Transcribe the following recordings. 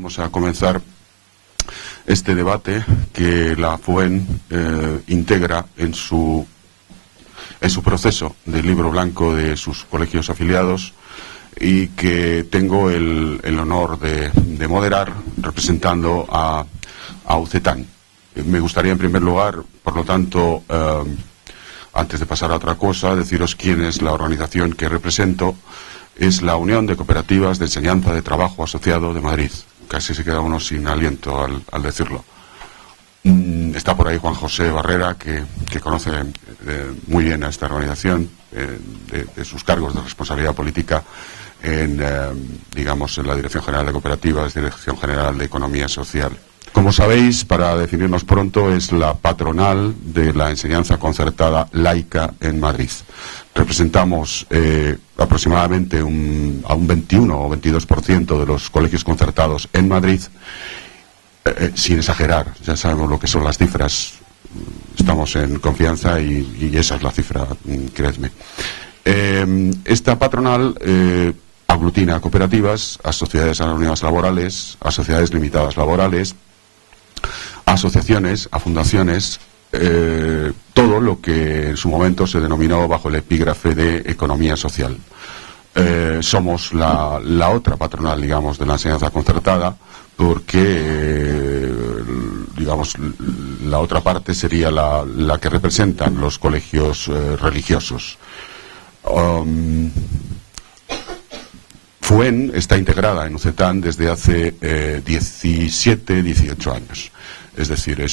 Vamos a comenzar este debate que la FUEN integra en su proceso del libro blanco de sus colegios afiliados y que tengo el honor de moderar representando a UCETAN. Me gustaría en primer lugar, por lo tanto, antes de pasar a otra cosa, deciros quién es la organización que represento. Es la Unión de Cooperativas de Enseñanza de Trabajo Asociado de Madrid. Casi se queda uno sin aliento al decirlo. Está por ahí Juan José Barrera, que conoce muy bien a esta organización, de sus cargos de responsabilidad política en la Dirección General de Cooperativas, Dirección General de Economía Social. Como sabéis, para definirnos pronto, es la patronal de la enseñanza concertada laica en Madrid. Representamos aproximadamente a un 21 o 22% de los colegios concertados en Madrid, sin exagerar. Ya sabemos lo que son las cifras, estamos en confianza y esa es la cifra, creedme. Esta patronal aglutina a cooperativas, a sociedades anónimas laborales, a sociedades limitadas laborales, a asociaciones, a fundaciones, todo lo que en su momento se denominó bajo el epígrafe de economía social. Somos la otra patronal, digamos, de la enseñanza concertada, porque, la otra parte sería la que representan los colegios religiosos. FUEN está integrada en UCETAN desde hace 17, 18 años. Es decir,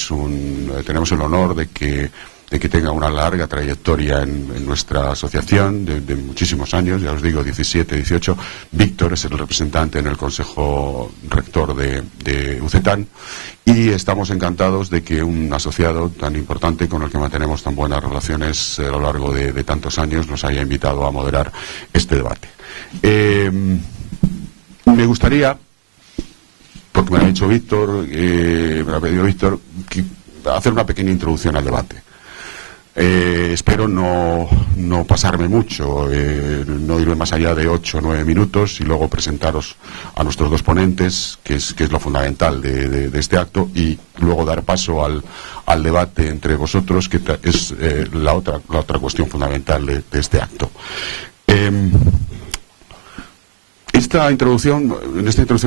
tenemos el honor de que tenga una larga trayectoria en nuestra asociación de muchísimos años, ya os digo, 17, 18. Víctor es el representante en el Consejo Rector de UCETAN y estamos encantados de que un asociado tan importante con el que mantenemos tan buenas relaciones a lo largo de tantos años nos haya invitado a moderar este debate. Me gustaría, porque me lo ha dicho Víctor, me lo ha pedido Víctor, hacer una pequeña introducción al debate. Espero no pasarme mucho, no irme más allá de 8 o 9 minutos y luego presentaros a nuestros dos ponentes, que es lo fundamental de este acto, y luego dar paso al debate entre vosotros, que es la otra cuestión fundamental de este acto. En esta introducción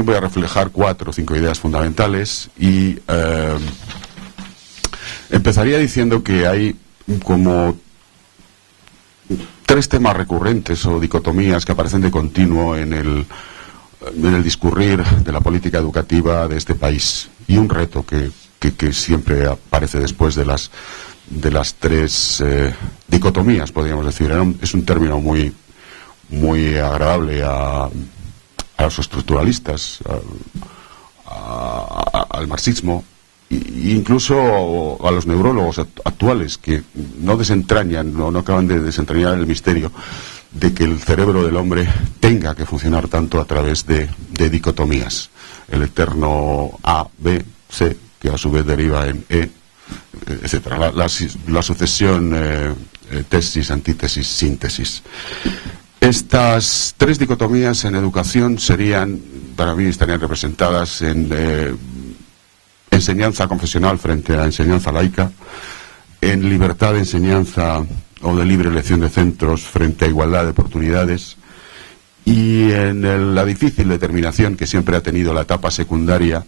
voy a reflejar 4 o 5 ideas fundamentales y empezaría diciendo que hay como 3 temas recurrentes o dicotomías que aparecen de continuo en el discurrir de la política educativa de este país, y un reto que siempre aparece después de las 3 dicotomías, podríamos decir. Es un término muy agradable a los estructuralistas, al marxismo, e incluso a los neurólogos actuales, que no acaban de desentrañar el misterio de que el cerebro del hombre tenga que funcionar tanto a través de dicotomías. El eterno A, B, C, que a su vez deriva en E, etcétera. La sucesión tesis, antítesis, síntesis. Estas 3 dicotomías en educación para mí estarían representadas en enseñanza confesional frente a enseñanza laica, en libertad de enseñanza o de libre elección de centros frente a igualdad de oportunidades, y en la difícil determinación que siempre ha tenido la etapa secundaria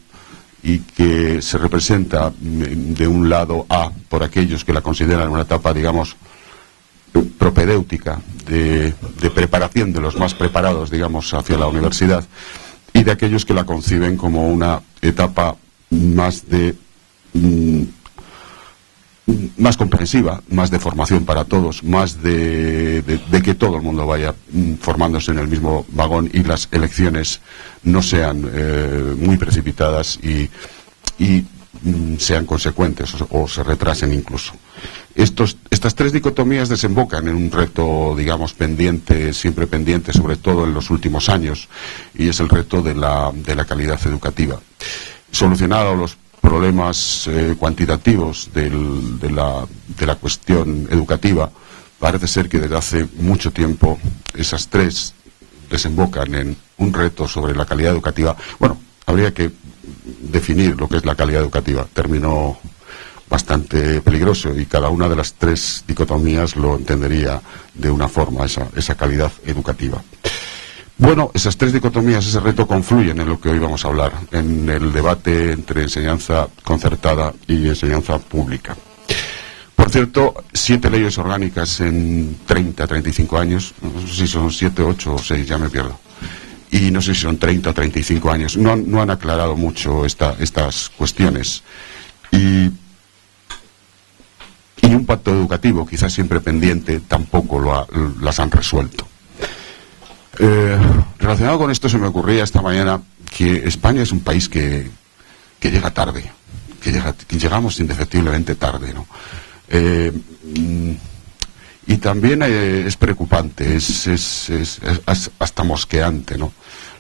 y que se representa de un lado A por aquellos que la consideran una etapa, digamos, propedéutica, de preparación de los más preparados, digamos, hacia la universidad, y de aquellos que la conciben como una etapa más comprensiva, más de formación para todos, más de que todo el mundo vaya formándose en el mismo vagón y las elecciones no sean muy precipitadas y sean consecuentes o se retrasen incluso. Estas 3 dicotomías desembocan en un reto, digamos, siempre pendiente, sobre todo en los últimos años, y es el reto de la calidad educativa. Solucionados los problemas cuantitativos de la cuestión educativa, parece ser que desde hace mucho tiempo esas 3 desembocan en un reto sobre la calidad educativa, bueno, habría que definir lo que es la calidad educativa, término bastante peligroso, y cada una de las tres dicotomías lo entendería de una forma, esa calidad educativa. Bueno, esas tres dicotomías, ese reto, confluyen en lo que hoy vamos a hablar, en el debate entre enseñanza concertada y enseñanza pública. Por cierto, 7 leyes orgánicas en 30, 35 años, no sé si son 7, 8 o 6, ya me pierdo. Y no sé si son 30 o 35 años. No han aclarado mucho estas cuestiones. Y un pacto educativo, quizás siempre pendiente, tampoco las han resuelto. Relacionado con esto, se me ocurría esta mañana que España es un país que llega tarde, que llegamos indefectiblemente tarde, ¿no? Y también es preocupante, es hasta mosqueante, ¿no?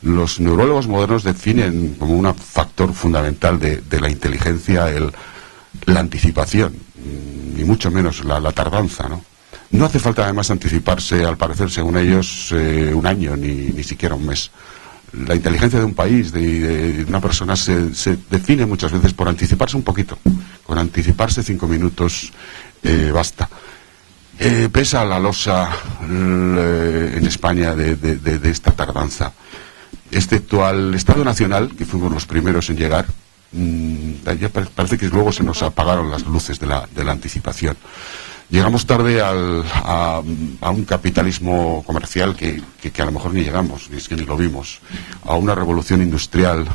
Los neurólogos modernos definen como un factor fundamental de la inteligencia la anticipación, ni mucho menos la tardanza, ¿no? No hace falta además anticiparse, al parecer, según ellos, un año, ni siquiera un mes. La inteligencia de un país, de una persona, se define muchas veces por anticiparse un poquito. Con anticiparse 5 minutos basta. Pesa la losa en España de esta tardanza. Excepto al Estado Nacional, que fuimos los primeros en llegar, ya parece que luego se nos apagaron las luces de la anticipación. Llegamos tarde a un capitalismo comercial que a lo mejor ni llegamos, ni es que ni lo vimos, a una revolución industrial,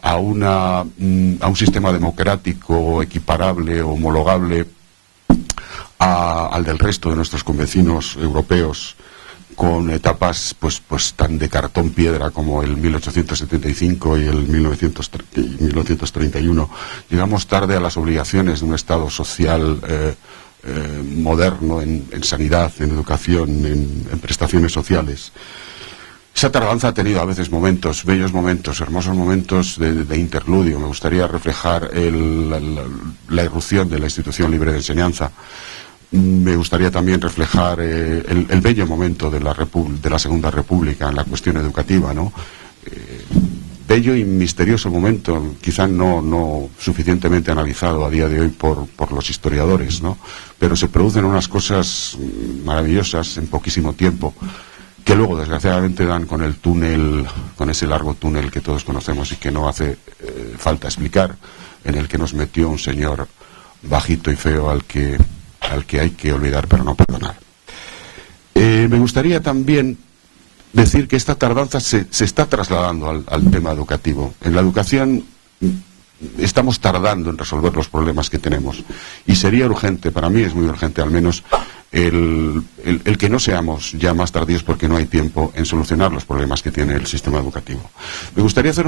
a un sistema democrático equiparable, homologable al del resto de nuestros convecinos europeos, con etapas pues tan de cartón piedra como el 1875 y el 1931. Llegamos tarde a las obligaciones de un Estado social moderno en sanidad, en educación, en prestaciones sociales. Esa tardanza ha tenido a veces momentos, bellos momentos, hermosos momentos de interludio. Me gustaría reflejar la irrupción de la institución libre de enseñanza. Me gustaría también reflejar el bello momento de la Segunda República en la cuestión educativa, ¿no? Bello y misterioso momento, quizá no suficientemente analizado a día de hoy por los historiadores, ¿no? Pero se producen unas cosas maravillosas en poquísimo tiempo, que luego desgraciadamente dan con el túnel, con ese largo túnel que todos conocemos y que no hace falta explicar, en el que nos metió un señor bajito y feo al que hay que olvidar pero no perdonar. Me gustaría también decir que esta tardanza se está trasladando al tema educativo. En la educación estamos tardando en resolver los problemas que tenemos, y sería urgente, para mí es muy urgente al menos, el que no seamos ya más tardíos, porque no hay tiempo en solucionar los problemas que tiene el sistema educativo. Me gustaría hacer,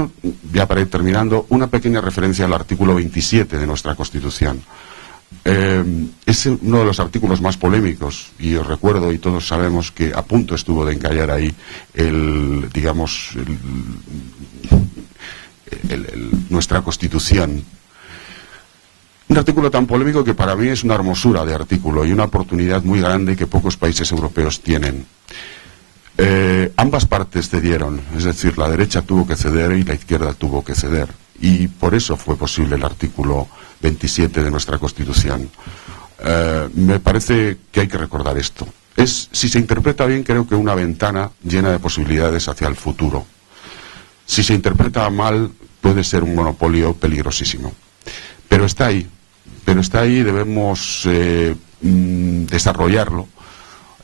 ya para ir terminando, una pequeña referencia al artículo 27 de nuestra Constitución. Es uno de los artículos más polémicos, y os recuerdo, y todos sabemos, que a punto estuvo de encallar ahí nuestra Constitución. Un artículo tan polémico que para mí es una hermosura de artículo y una oportunidad muy grande que pocos países europeos tienen. Ambas partes cedieron, es decir, la derecha tuvo que ceder y la izquierda tuvo que ceder, y por eso fue posible el artículo 27 de nuestra Constitución. Me parece que hay que recordar esto. Si se interpreta bien, creo que una ventana llena de posibilidades hacia el futuro. Si se interpreta mal, puede ser un monopolio peligrosísimo. Pero está ahí, debemos desarrollarlo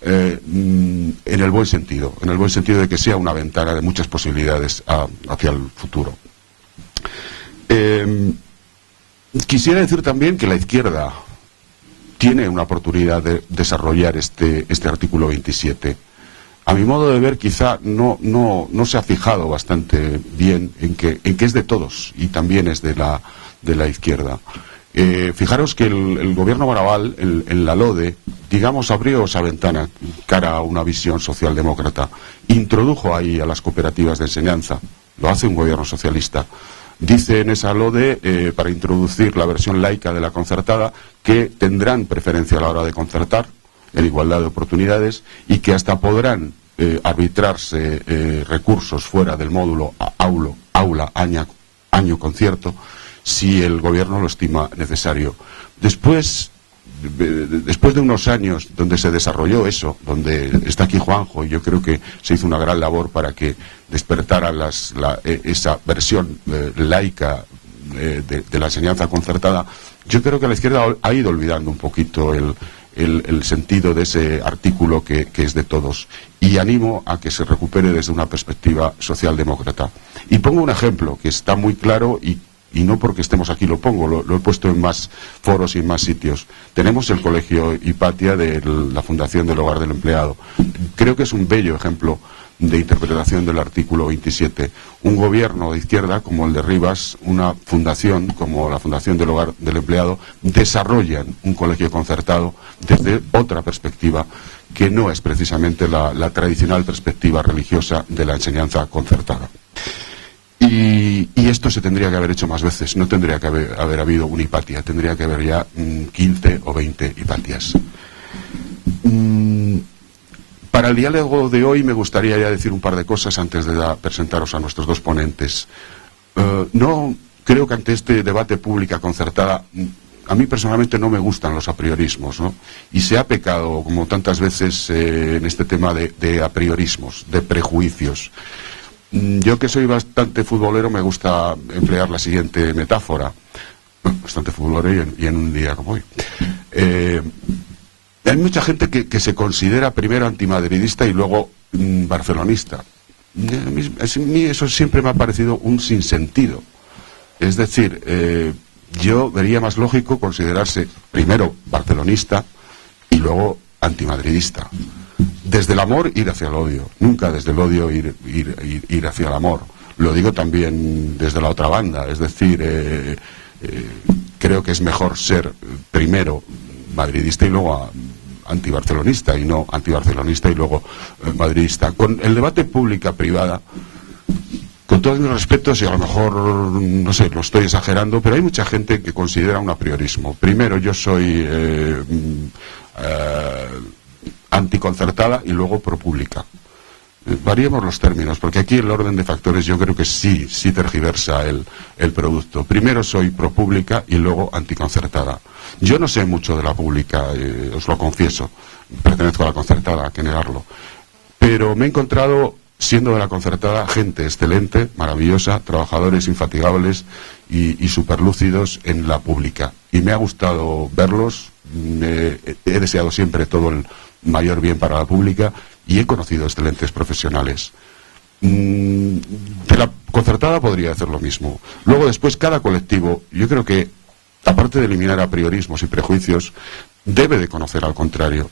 en el buen sentido de que sea una ventana de muchas posibilidades hacia el futuro. Quisiera decir también que la izquierda tiene una oportunidad de desarrollar este artículo 27. A mi modo de ver, quizá no se ha fijado bastante bien en que es de todos y también es de la izquierda. Fijaros que el gobierno Maragall, en la LODE, digamos, abrió esa ventana cara a una visión socialdemócrata. Introdujo ahí a las cooperativas de enseñanza. Lo hace un gobierno socialista. Dice en esa LODE, para introducir la versión laica de la concertada, que tendrán preferencia a la hora de concertar, en igualdad de oportunidades, y que hasta podrán arbitrarse recursos fuera del módulo aula, año concierto, si el gobierno lo estima necesario. Después de unos años donde se desarrolló eso, donde está aquí Juanjo, y yo creo que se hizo una gran labor para que despertara esa versión laica de la enseñanza concertada, yo creo que la izquierda ha ido olvidando un poquito el sentido de ese artículo que es de todos, y animo a que se recupere desde una perspectiva socialdemócrata. Y pongo un ejemplo que está muy claro y no porque estemos aquí lo pongo, lo he puesto en más foros y en más sitios. Tenemos el Colegio Hipatia de la Fundación del Hogar del Empleado. Creo que es un bello ejemplo de interpretación del artículo 27. Un gobierno de izquierda como el de Rivas, una fundación como la Fundación del Hogar del Empleado, desarrollan un colegio concertado desde otra perspectiva que no es precisamente la tradicional perspectiva religiosa de la enseñanza concertada. Y esto se tendría que haber hecho más veces, no tendría que haber habido un Hipatia, tendría que haber ya 15 o 20 Hipatias. Para el diálogo de hoy me gustaría ya decir un par de cosas antes de presentaros a nuestros dos ponentes. No creo que ante este debate pública concertada, a mí personalmente no me gustan los apriorismos, ¿no? Y se ha pecado, como tantas veces en este tema, de apriorismos, de prejuicios. Yo, que soy bastante futbolero, me gusta emplear la siguiente metáfora. Bastante futbolero y en un día como hoy. Hay mucha gente que se considera primero antimadridista y luego barcelonista. A mí eso siempre me ha parecido un sinsentido. Es decir, yo vería más lógico considerarse primero barcelonista y luego antimadridista. Desde el amor ir hacia el odio, nunca desde el odio ir hacia el amor. Lo digo también desde la otra banda, es decir, creo que es mejor ser primero madridista y luego antibarcelonista, y no antibarcelonista y luego madridista. Con el debate pública-privada, con todos mis respetos, y a lo mejor, no sé, lo estoy exagerando, pero hay mucha gente que considera un apriorismo. Primero, yo soy anticoncertada y luego propública. Variemos los términos, porque aquí el orden de factores yo creo que sí tergiversa el producto. Primero soy propública y luego anticoncertada. Yo no sé mucho de la pública, os lo confieso, pertenezco a la concertada, a que negarlo. Pero me he encontrado, siendo de la concertada, gente excelente, maravillosa, trabajadores infatigables y superlúcidos en la pública. Y me ha gustado verlos, he deseado siempre todo el mayor bien para la pública y he conocido excelentes profesionales. De la concertada podría hacer lo mismo. Luego, después, cada colectivo, yo creo que, aparte de eliminar apriorismos y prejuicios, debe de conocer al contrario.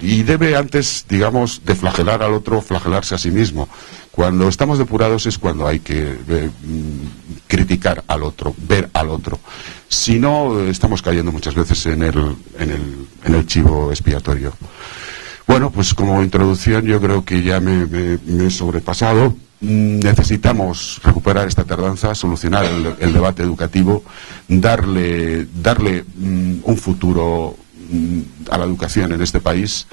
Y debe, antes, digamos, de flagelar al otro, flagelarse a sí mismo. Cuando estamos depurados es cuando hay que criticar al otro, ver al otro. Si no, estamos cayendo muchas veces en el chivo expiatorio. Bueno, pues como introducción yo creo que ya me he sobrepasado. Necesitamos recuperar esta tardanza, solucionar el debate educativo, darle un futuro a la educación en este país,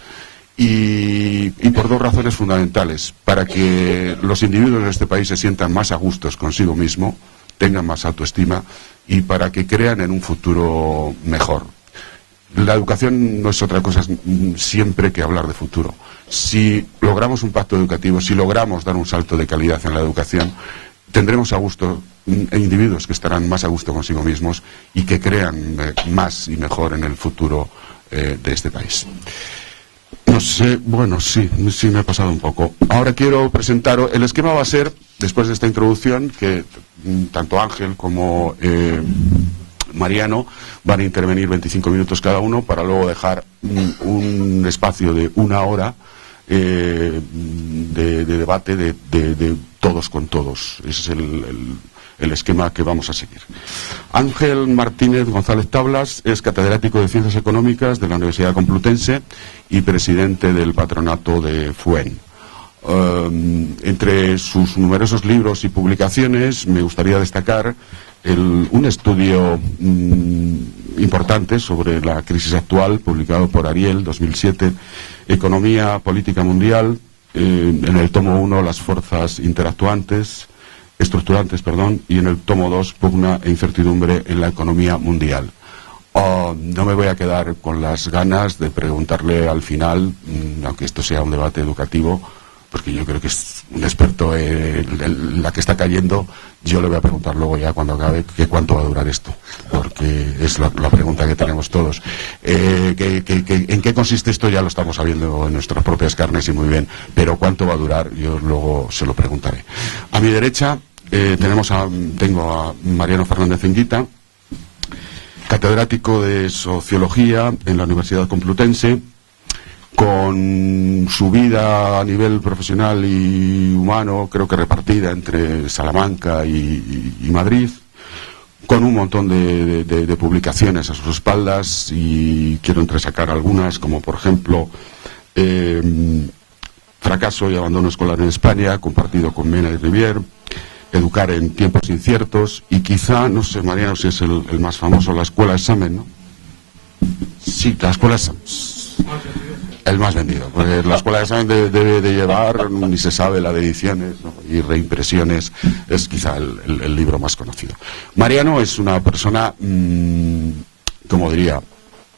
y por dos razones fundamentales: para que los individuos de este país se sientan más a gustos consigo mismo, tengan más autoestima, y para que crean en un futuro mejor. La educación no es otra cosa siempre que hablar de futuro. Si logramos un pacto educativo, si logramos dar un salto de calidad en la educación, tendremos a gusto individuos que estarán más a gusto consigo mismos y que crean más y mejor en el futuro de este país. No sé, bueno, sí me he pasado un poco. Ahora quiero presentaros, el esquema va a ser, después de esta introducción, que tanto Ángel como Mariano van a intervenir 25 minutos cada uno, para luego dejar un espacio de una hora de debate de todos con todos. Ese es el esquema que vamos a seguir. Ángel Martínez González Tablas es catedrático de Ciencias Económicas de la Universidad Complutense y presidente del patronato de FUEN. Entre sus numerosos libros y publicaciones me gustaría destacar un estudio importante sobre la crisis actual, publicado por Ariel, 2007, Economía Política Mundial, en el tomo 1, Las fuerzas interactuantes, estructurantes, y en el tomo 2, pugna e incertidumbre en la economía mundial. No me voy a quedar con las ganas de preguntarle al final, aunque esto sea un debate educativo, porque yo creo que es un experto en la que está cayendo. Yo le voy a preguntar luego ya cuando acabe que cuánto va a durar esto, porque es la pregunta que tenemos todos. ¿En qué consiste esto? Ya lo estamos sabiendo en nuestras propias carnes y muy bien, pero cuánto va a durar yo luego se lo preguntaré. A mi derecha tengo a Mariano Fernández Enguita, catedrático de Sociología en la Universidad Complutense, con su vida a nivel profesional y humano, creo que repartida entre Salamanca y Madrid, con un montón de publicaciones a sus espaldas, y quiero entresacar algunas, como por ejemplo Fracaso y abandono escolar en España, compartido con Mena y Rivière, Educar en tiempos inciertos, y quizá, no sé, Mariano, si es el más famoso, La Escuela Examen, ¿no? Sí, La Escuela Examen. El más vendido, porque La Escuela de Examen debe de llevar, ni se sabe la de ediciones, ¿no? Y reimpresiones, es quizá el libro más conocido. Mariano es una persona, como diría,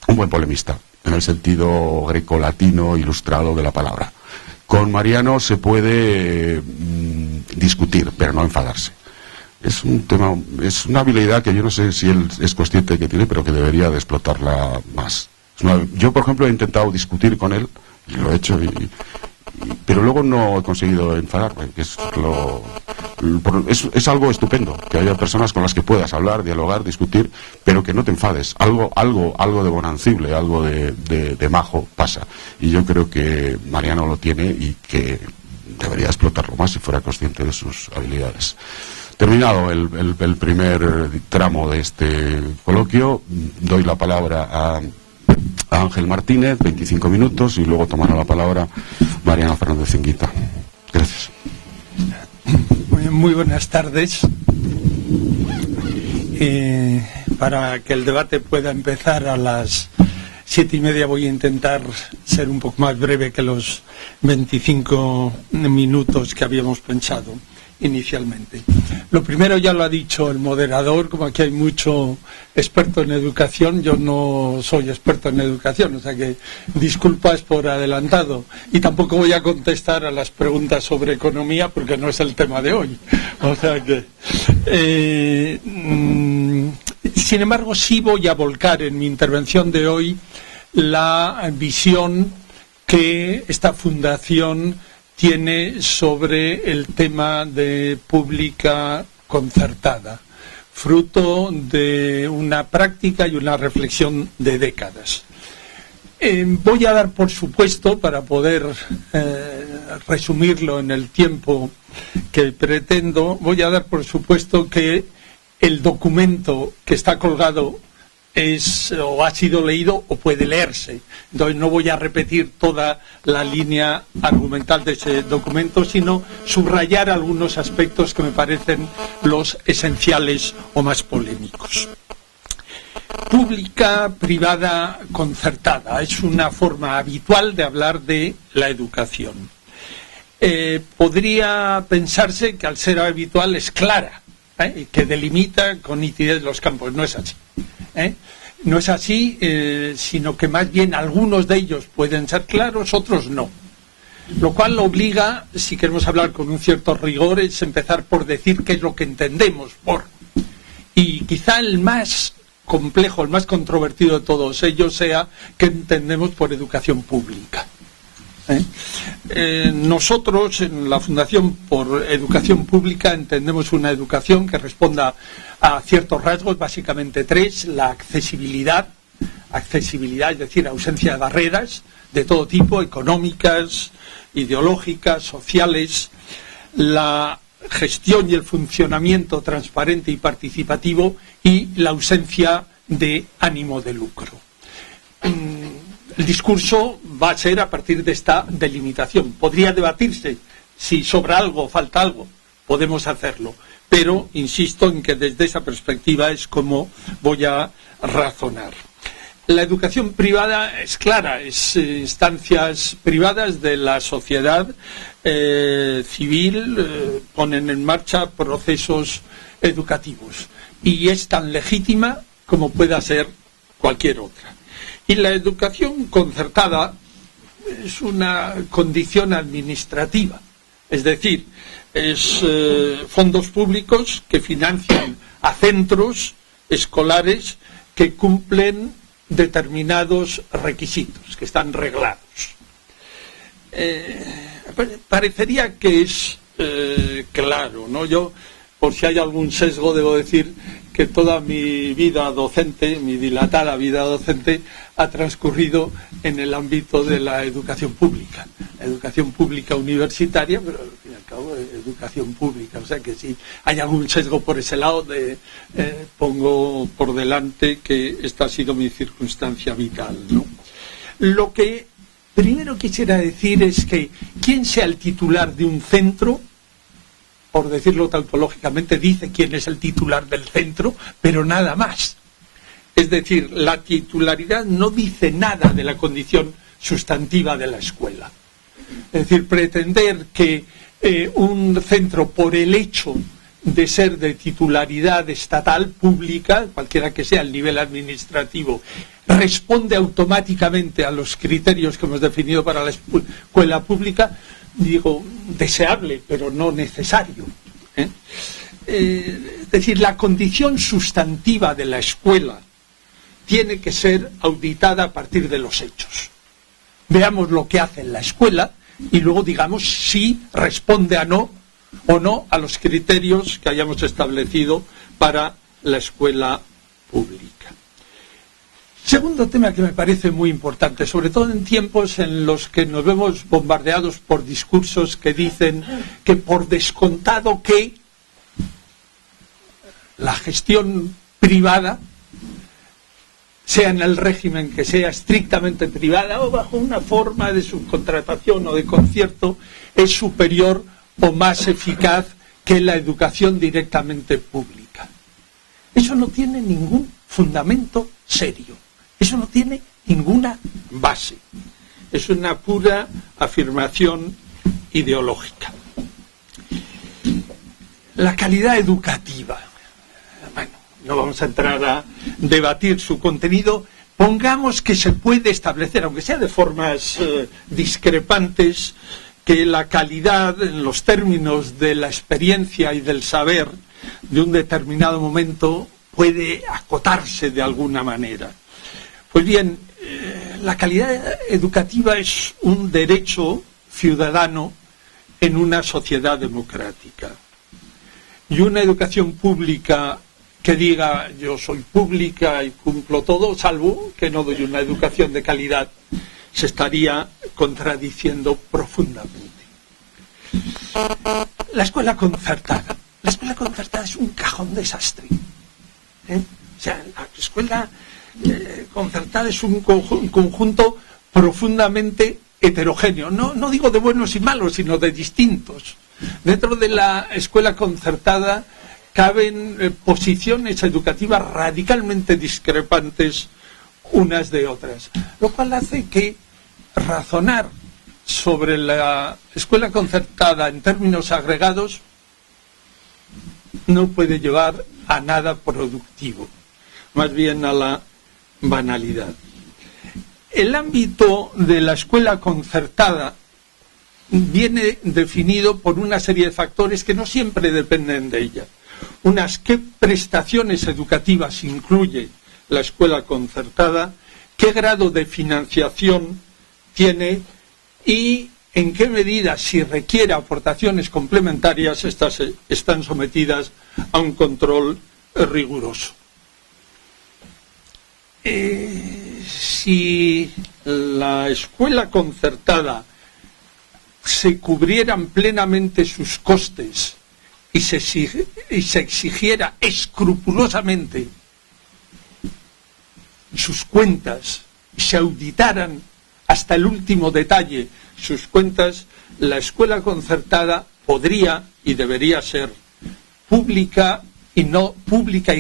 un buen polemista, en el sentido grecolatino ilustrado de la palabra. Con Mariano se puede discutir, pero no enfadarse. Es un tema, es una habilidad que yo no sé si él es consciente de que tiene, pero que debería de explotarla más. Yo, por ejemplo, he intentado discutir con él, y lo he hecho, pero luego no he conseguido enfadarme, que es algo estupendo, que haya personas con las que puedas hablar, dialogar, discutir, pero que no te enfades. Algo de bonancible, algo de majo pasa. Y yo creo que Mariano lo tiene y que debería explotarlo más si fuera consciente de sus habilidades. Terminado el primer tramo de este coloquio, doy la palabra a Ángel Martínez, 25 minutos, y luego tomará la palabra Mariano Fernández Enguita. Gracias. Muy buenas tardes. Para que el debate pueda empezar a las 7:30, voy a intentar ser un poco más breve que los 25 minutos que habíamos pensado inicialmente. Lo primero, ya lo ha dicho el moderador, como aquí hay mucho experto en educación, yo no soy experto en educación, o sea que disculpas por adelantado, y tampoco voy a contestar a las preguntas sobre economía porque no es el tema de hoy. O sea que sin embargo, sí voy a volcar en mi intervención de hoy la visión que esta fundación tiene sobre el tema de pública concertada, fruto de una práctica y una reflexión de décadas. Voy a dar por supuesto, para poder resumirlo en el tiempo que pretendo, voy a dar por supuesto que el documento que está colgado o ha sido leído o puede leerse. Entonces no voy a repetir toda la línea argumental de ese documento, sino subrayar algunos aspectos que me parecen los esenciales o más polémicos. Pública, privada, concertada. Es una forma habitual de hablar de la educación. Podría pensarse que al ser habitual es clara, que delimita con nitidez los campos. No es así. No es así, sino que más bien algunos de ellos pueden ser claros, otros no. Lo cual obliga, si queremos hablar con un cierto rigor, es empezar por decir qué es lo que entendemos por. Y quizá el más complejo, el más controvertido de todos ellos sea qué entendemos por educación pública. Nosotros en la Fundación por Educación Pública entendemos una educación que responda a ciertos rasgos, básicamente tres: la accesibilidad, es decir, ausencia de barreras de todo tipo, económicas, ideológicas, sociales; la gestión y el funcionamiento transparente y participativo; y la ausencia de ánimo de lucro. El discurso va a ser a partir de esta delimitación. Podría debatirse si sobra algo o falta algo, podemos hacerlo, pero insisto en que desde esa perspectiva es como voy a razonar. La educación privada es clara, es instancias privadas de la sociedad civil, ponen en marcha procesos educativos y es tan legítima como pueda ser cualquier otra. Y la educación concertada es una condición administrativa, es decir, es fondos públicos que financian a centros escolares que cumplen determinados requisitos, que están reglados. Parecería que es claro, ¿no? Yo, por si hay algún sesgo, debo decir que toda mi vida docente, mi dilatada vida docente, ha transcurrido en el ámbito de la educación pública universitaria, pero al fin y al cabo educación pública. O sea que si hay algún sesgo por ese lado, pongo por delante que esta ha sido mi circunstancia vital, ¿no? Lo que primero quisiera decir es que quien sea el titular de un centro, por decirlo tautológicamente, dice quién es el titular del centro, pero nada más. Es decir, la titularidad no dice nada de la condición sustantiva de la escuela. Es decir, pretender que un centro, por el hecho de ser de titularidad estatal, pública, cualquiera que sea el nivel administrativo, responde automáticamente a los criterios que hemos definido para la escuela pública, digo, deseable, pero no necesario. Es decir, la condición sustantiva de la escuela tiene que ser auditada a partir de los hechos. Veamos lo que hace en la escuela y luego digamos si responde o no a los criterios que hayamos establecido para la escuela pública. Segundo tema que me parece muy importante, sobre todo en tiempos en los que nos vemos bombardeados por discursos que dicen que por descontado que la gestión privada, sea en el régimen que sea estrictamente privada o bajo una forma de subcontratación o de concierto, es superior o más eficaz que la educación directamente pública. Eso no tiene ningún fundamento serio. Eso no tiene ninguna base. Es una pura afirmación ideológica. La calidad educativa. Bueno, no vamos a entrar a debatir su contenido. Pongamos que se puede establecer, aunque sea de formas discrepantes, que la calidad en los términos de la experiencia y del saber de un determinado momento puede acotarse de alguna manera. Pues bien, la calidad educativa es un derecho ciudadano en una sociedad democrática. Y una educación pública que diga yo soy pública y cumplo todo, salvo que no doy una educación de calidad, se estaría contradiciendo profundamente. La escuela concertada. La escuela concertada es un cajón desastre. O sea, la escuela concertada es un conjunto profundamente heterogéneo. No digo de buenos y malos, sino de distintos. Dentro de la escuela concertada caben posiciones educativas radicalmente discrepantes unas de otras, lo cual hace que razonar sobre la escuela concertada en términos agregados no puede llevar a nada productivo, más bien a la banalidad. El ámbito de la escuela concertada viene definido por una serie de factores que no siempre dependen de ella. Unas, ¿qué prestaciones educativas incluye la escuela concertada? ¿Qué grado de financiación tiene? Y en qué medida, si requiere aportaciones complementarias, estas están sometidas a un control riguroso. Si la escuela concertada se cubrieran plenamente sus costes y se exigiera escrupulosamente sus cuentas y se auditaran hasta el último detalle sus cuentas, la escuela concertada podría y debería ser pública y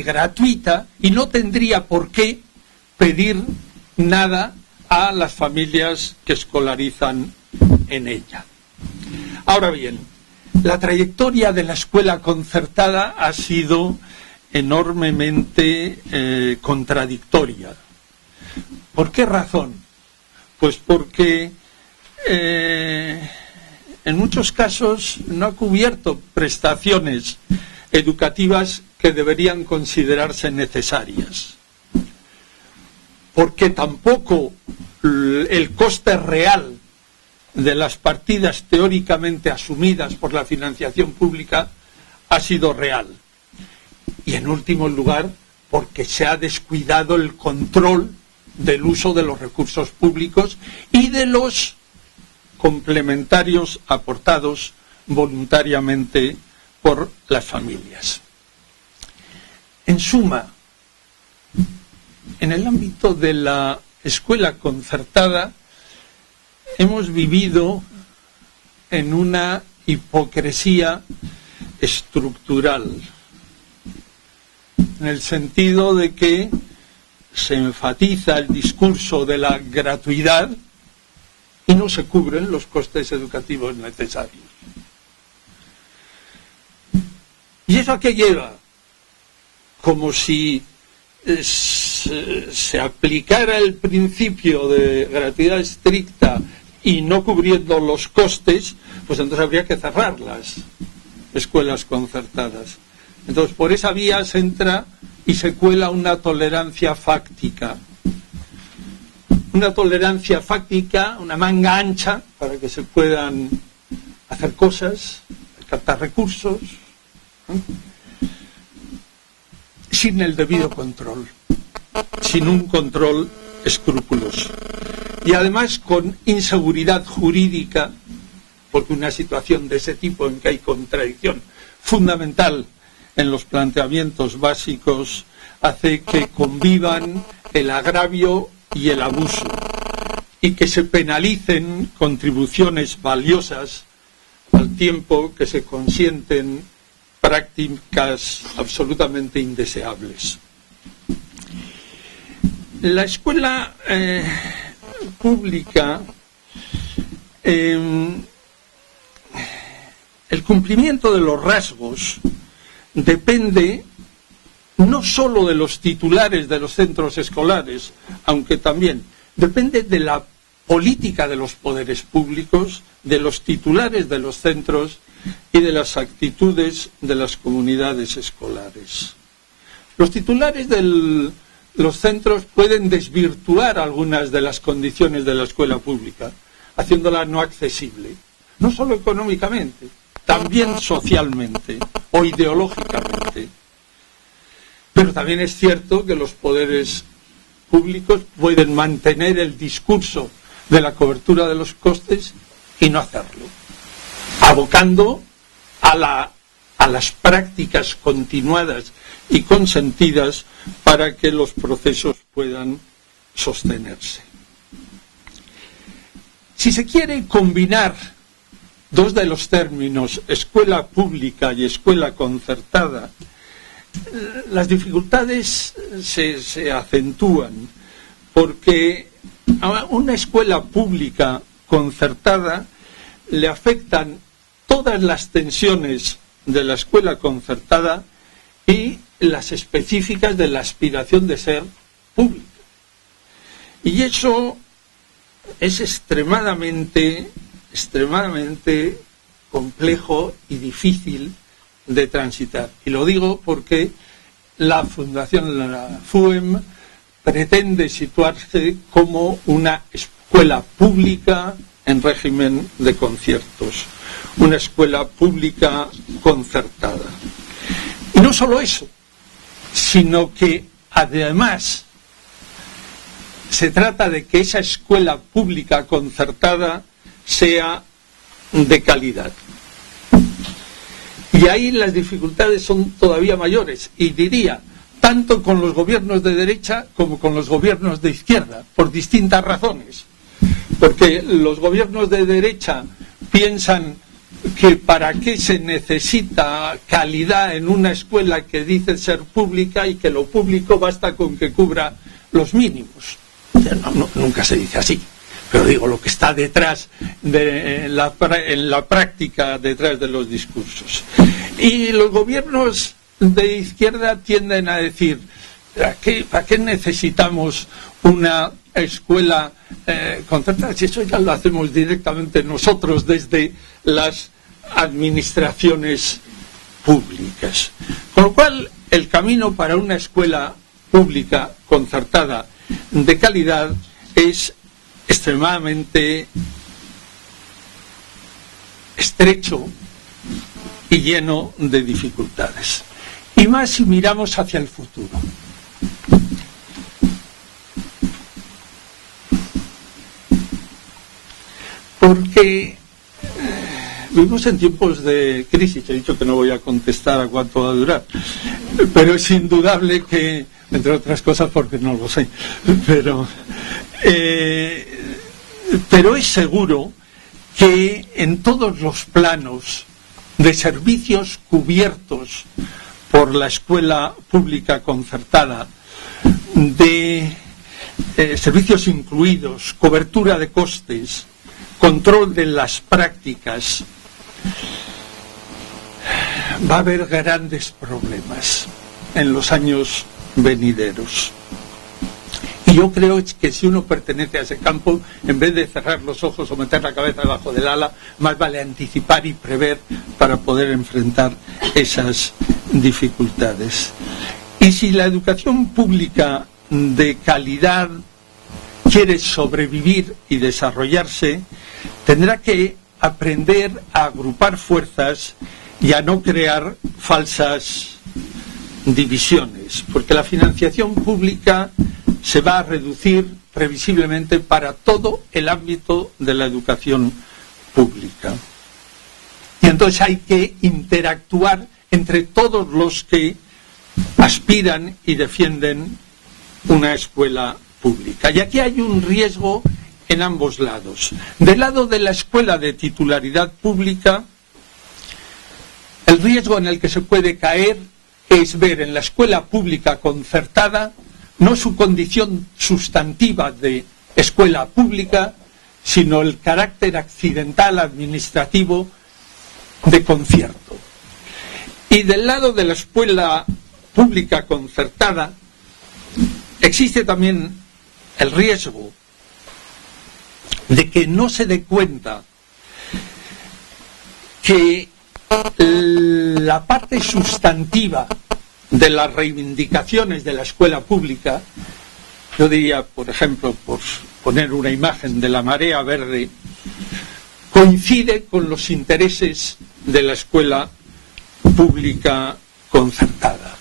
gratuita y no tendría por qué pedir nada a las familias que escolarizan en ella. Ahora bien, la trayectoria de la escuela concertada ha sido enormemente contradictoria. ¿Por qué razón? Pues porque en muchos casos no ha cubierto prestaciones educativas que deberían considerarse necesarias. Porque tampoco el coste real de las partidas teóricamente asumidas por la financiación pública ha sido real. Y en último lugar, porque se ha descuidado el control del uso de los recursos públicos y de los complementarios aportados voluntariamente por las familias. En suma, en el ámbito de la escuela concertada hemos vivido en una hipocresía estructural, en el sentido de que se enfatiza el discurso de la gratuidad y no se cubren los costes educativos necesarios. ¿Y eso a qué lleva? Como si se aplicara el principio de gratuidad estricta y no cubriendo los costes, pues entonces habría que cerrar las escuelas concertadas. Entonces, por esa vía se entra y se cuela una tolerancia fáctica. Una tolerancia fáctica, una manga ancha, para que se puedan hacer cosas, captar recursos, ¿no? Sin el debido control, sin un control escrupuloso. Y además con inseguridad jurídica, porque una situación de ese tipo en que hay contradicción fundamental en los planteamientos básicos hace que convivan el agravio y el abuso y que se penalicen contribuciones valiosas al tiempo que se consienten prácticas absolutamente indeseables. La escuela pública, el cumplimiento de los rasgos depende no solo de los titulares de los centros escolares, aunque también depende de la política de los poderes públicos, de los titulares de los centros y de las actitudes de las comunidades escolares. Los titulares de los centros pueden desvirtuar algunas de las condiciones de la escuela pública, haciéndola no accesible, no solo económicamente, también socialmente o ideológicamente. Pero también es cierto que los poderes públicos pueden mantener el discurso de la cobertura de los costes y no hacerlo, abocando a las prácticas continuadas y consentidas para que los procesos puedan sostenerse. Si se quiere combinar dos de los términos, escuela pública y escuela concertada, las dificultades se acentúan, porque a una escuela pública concertada le afectan todas las tensiones de la escuela concertada y las específicas de la aspiración de ser pública. Y eso es extremadamente complejo y difícil de transitar. Y lo digo porque la Fundación, la FUEM, pretende situarse como una escuela pública en régimen de conciertos, una escuela pública concertada. Y no solo eso, sino que además se trata de que esa escuela pública concertada sea de calidad. Y ahí las dificultades son todavía mayores, y diría, tanto con los gobiernos de derecha como con los gobiernos de izquierda, por distintas razones. Porque los gobiernos de derecha piensan que para qué se necesita calidad en una escuela que dice ser pública y que lo público basta con que cubra los mínimos. nunca se dice así, pero digo lo que está detrás en la práctica, detrás de los discursos. Y los gobiernos de izquierda tienden a decir, ¿para qué necesitamos una escuela concertada? Si eso ya lo hacemos directamente nosotros desde las administraciones públicas. Con lo cual, el camino para una escuela pública concertada de calidad es extremadamente estrecho y lleno de dificultades. Y más si miramos hacia el futuro. Porque vivimos en tiempos de crisis. He dicho que no voy a contestar a cuánto va a durar, pero es indudable que, entre otras cosas porque no lo sé, pero es seguro que en todos los planos de servicios cubiertos por la escuela pública concertada, de servicios incluidos, cobertura de costes, control de las prácticas, va a haber grandes problemas en los años venideros. Y yo creo que si uno pertenece a ese campo, en vez de cerrar los ojos o meter la cabeza debajo del ala, más vale anticipar y prever para poder enfrentar esas dificultades. Y si la educación pública de calidad quiere sobrevivir y desarrollarse, tendrá que aprender a agrupar fuerzas y a no crear falsas divisiones, porque la financiación pública se va a reducir previsiblemente para todo el ámbito de la educación pública. Y entonces hay que interactuar entre todos los que aspiran y defienden una escuela pública. Y aquí hay un riesgo en ambos lados. Del lado de la escuela de titularidad pública, el riesgo en el que se puede caer es ver en la escuela pública concertada no su condición sustantiva de escuela pública, sino el carácter accidental administrativo de concierto. Y del lado de la escuela pública concertada existe también el riesgo de que no se dé cuenta que la parte sustantiva de las reivindicaciones de la escuela pública, yo diría, por ejemplo, por poner una imagen de la marea verde, coincide con los intereses de la escuela pública concertada.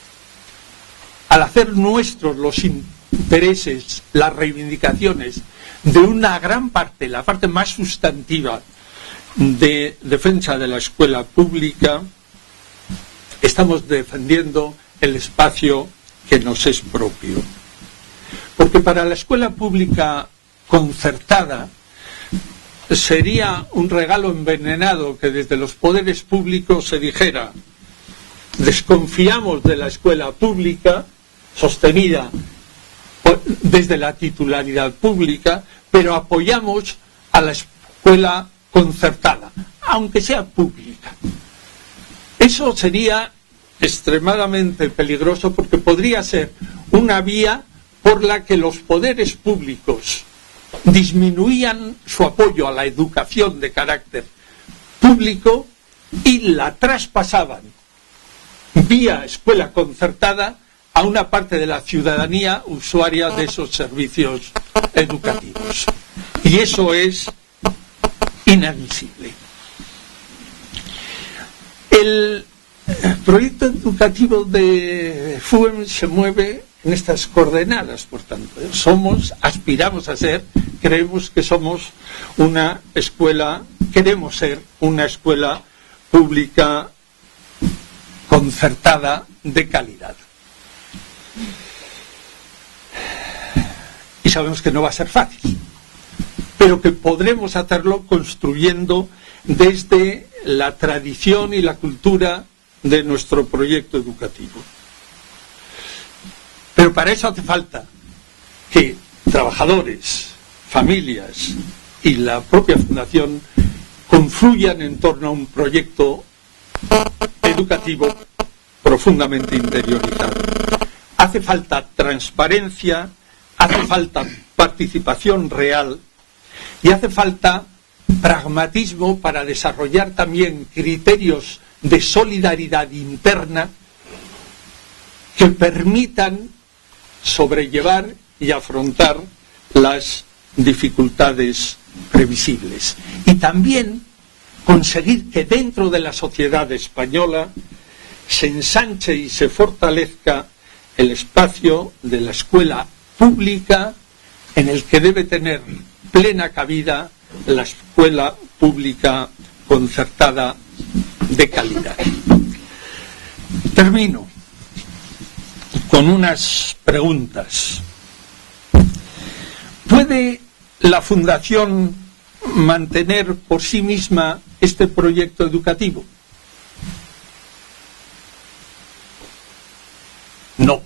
Al hacer nuestros los intereses, las reivindicaciones de una gran parte, la parte más sustantiva de defensa de la escuela pública, estamos defendiendo el espacio que nos es propio. Porque para la escuela pública concertada sería un regalo envenenado que desde los poderes públicos se dijera: desconfiamos de la escuela pública sostenida desde la titularidad pública, pero apoyamos a la escuela concertada, aunque sea pública. Eso sería extremadamente peligroso, porque podría ser una vía por la que los poderes públicos disminuían su apoyo a la educación de carácter público y la traspasaban vía escuela concertada a una parte de la ciudadanía usuaria de esos servicios educativos. Y eso es inadmisible. El proyecto educativo de FUEM se mueve en estas coordenadas, por tanto. Aspiramos a ser, creemos que somos una escuela, queremos ser una escuela pública concertada de calidad. Y sabemos que no va a ser fácil, pero que podremos hacerlo construyendo desde la tradición y la cultura de nuestro proyecto educativo. Pero para eso hace falta que trabajadores, familias y la propia Fundación confluyan en torno a un proyecto educativo profundamente interiorizado. Hace falta transparencia, hace falta participación real y hace falta pragmatismo para desarrollar también criterios de solidaridad interna que permitan sobrellevar y afrontar las dificultades previsibles. Y también conseguir que dentro de la sociedad española se ensanche y se fortalezca el espacio de la escuela pública en el que debe tener plena cabida la escuela pública concertada de calidad. Termino con unas preguntas. ¿Puede la Fundación mantener por sí misma este proyecto educativo? No.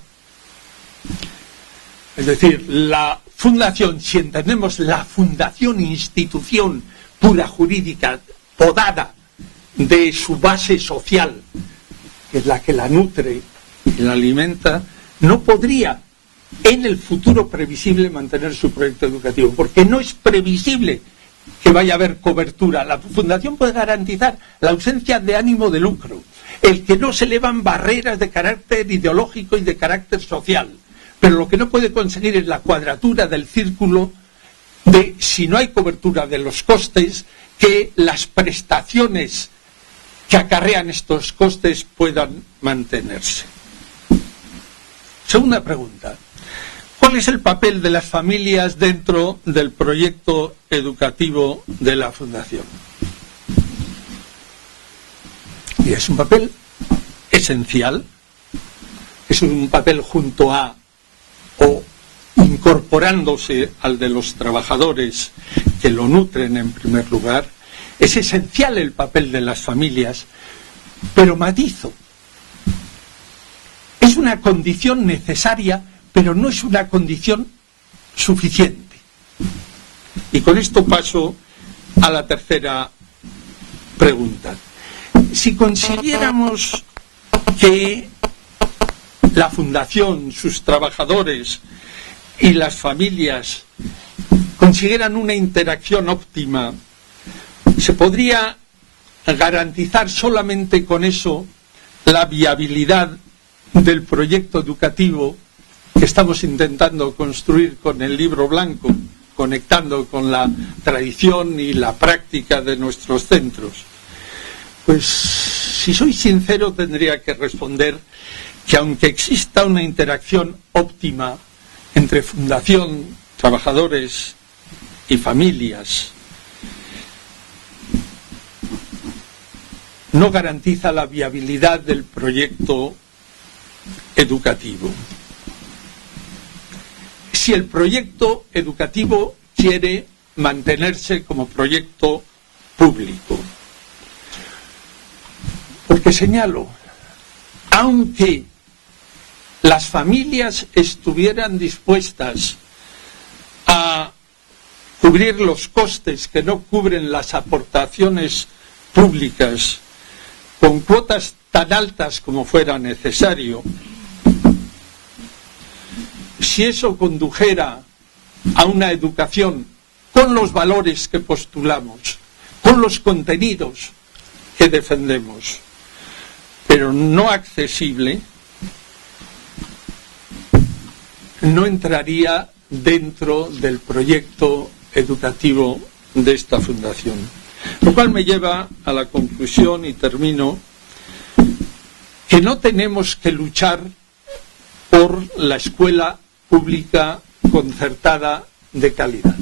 Es decir, la Fundación, si entendemos la Fundación institución pura jurídica, podada de su base social, que es la que la nutre y la alimenta, no podría en el futuro previsible mantener su proyecto educativo, porque no es previsible que vaya a haber cobertura. La Fundación puede garantizar la ausencia de ánimo de lucro, el que no se elevan barreras de carácter ideológico y de carácter social, pero lo que no puede conseguir es la cuadratura del círculo de, si no hay cobertura de los costes, que las prestaciones que acarrean estos costes puedan mantenerse. Segunda pregunta. ¿Cuál es el papel de las familias dentro del proyecto educativo de la Fundación? Y es un papel esencial, es un papel junto a o incorporándose al de los trabajadores que lo nutren en primer lugar. Es esencial el papel de las familias, pero matizo. Es una condición necesaria, pero no es una condición suficiente. Y con esto paso a la tercera pregunta. Si consiguiéramos que la Fundación, sus trabajadores y las familias consiguieran una interacción óptima, ¿se podría garantizar solamente con eso la viabilidad del proyecto educativo que estamos intentando construir con el Libro Blanco, conectando con la tradición y la práctica de nuestros centros? Pues, si soy sincero, tendría que responder que aunque exista una interacción óptima entre Fundación, trabajadores y familias, no garantiza la viabilidad del proyecto educativo. Si el proyecto educativo quiere mantenerse como proyecto público. Porque señalo, aunque las familias estuvieran dispuestas a cubrir los costes que no cubren las aportaciones públicas con cuotas tan altas como fuera necesario, si eso condujera a una educación con los valores que postulamos, con los contenidos que defendemos, pero no accesible, no entraría dentro del proyecto educativo de esta fundación. Lo cual me lleva a la conclusión, y termino, que no tenemos que luchar por la escuela pública concertada de calidad.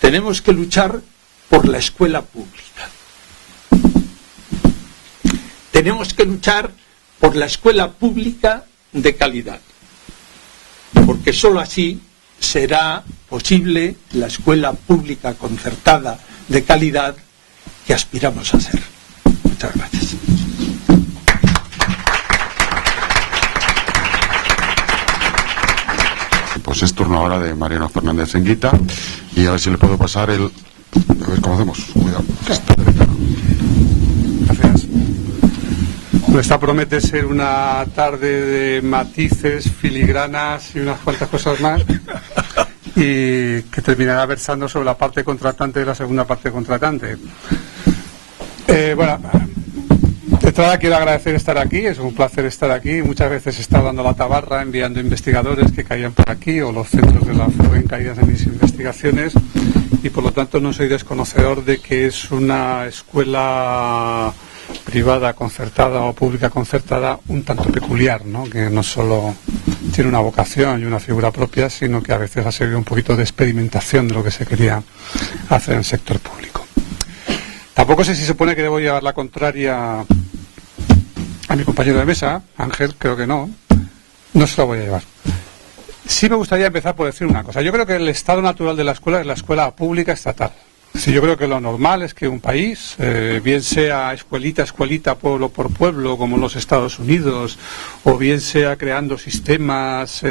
Tenemos que luchar por la escuela pública. Tenemos que luchar por la escuela pública de calidad, porque sólo así será posible la escuela pública concertada de calidad que aspiramos a ser. Muchas gracias. pues es turno ahora de Mariano Fernández Enguita, y a ver si le puedo pasar el... A ver cómo hacemos. Cuidado. Gracias. Esta promete ser una tarde de matices, filigranas y unas cuantas cosas más, y que terminará versando sobre la parte contratante de la segunda parte contratante. Bueno, de entrada quiero agradecer estar aquí, es un placer estar aquí. Muchas veces he estado dando la tabarra, enviando investigadores que caían por aquí, o los centros de la FUEN caían en mis investigaciones, y por lo tanto no soy desconocedor de que es una escuela privada concertada o pública concertada un tanto peculiar, ¿no? Que no solo tiene una vocación y una figura propia, sino que a veces ha servido un poquito de experimentación de lo que se quería hacer en el sector público. Tampoco sé si se supone que debo llevar la contraria a mi compañero de mesa, Ángel, creo que no se la voy a llevar. Sí me gustaría empezar por decir una cosa. Yo creo que el estado natural de la escuela es la escuela pública estatal. Sí, yo creo que lo normal es que un país, bien sea escuelita, pueblo por pueblo, como en los Estados Unidos, o bien sea creando sistemas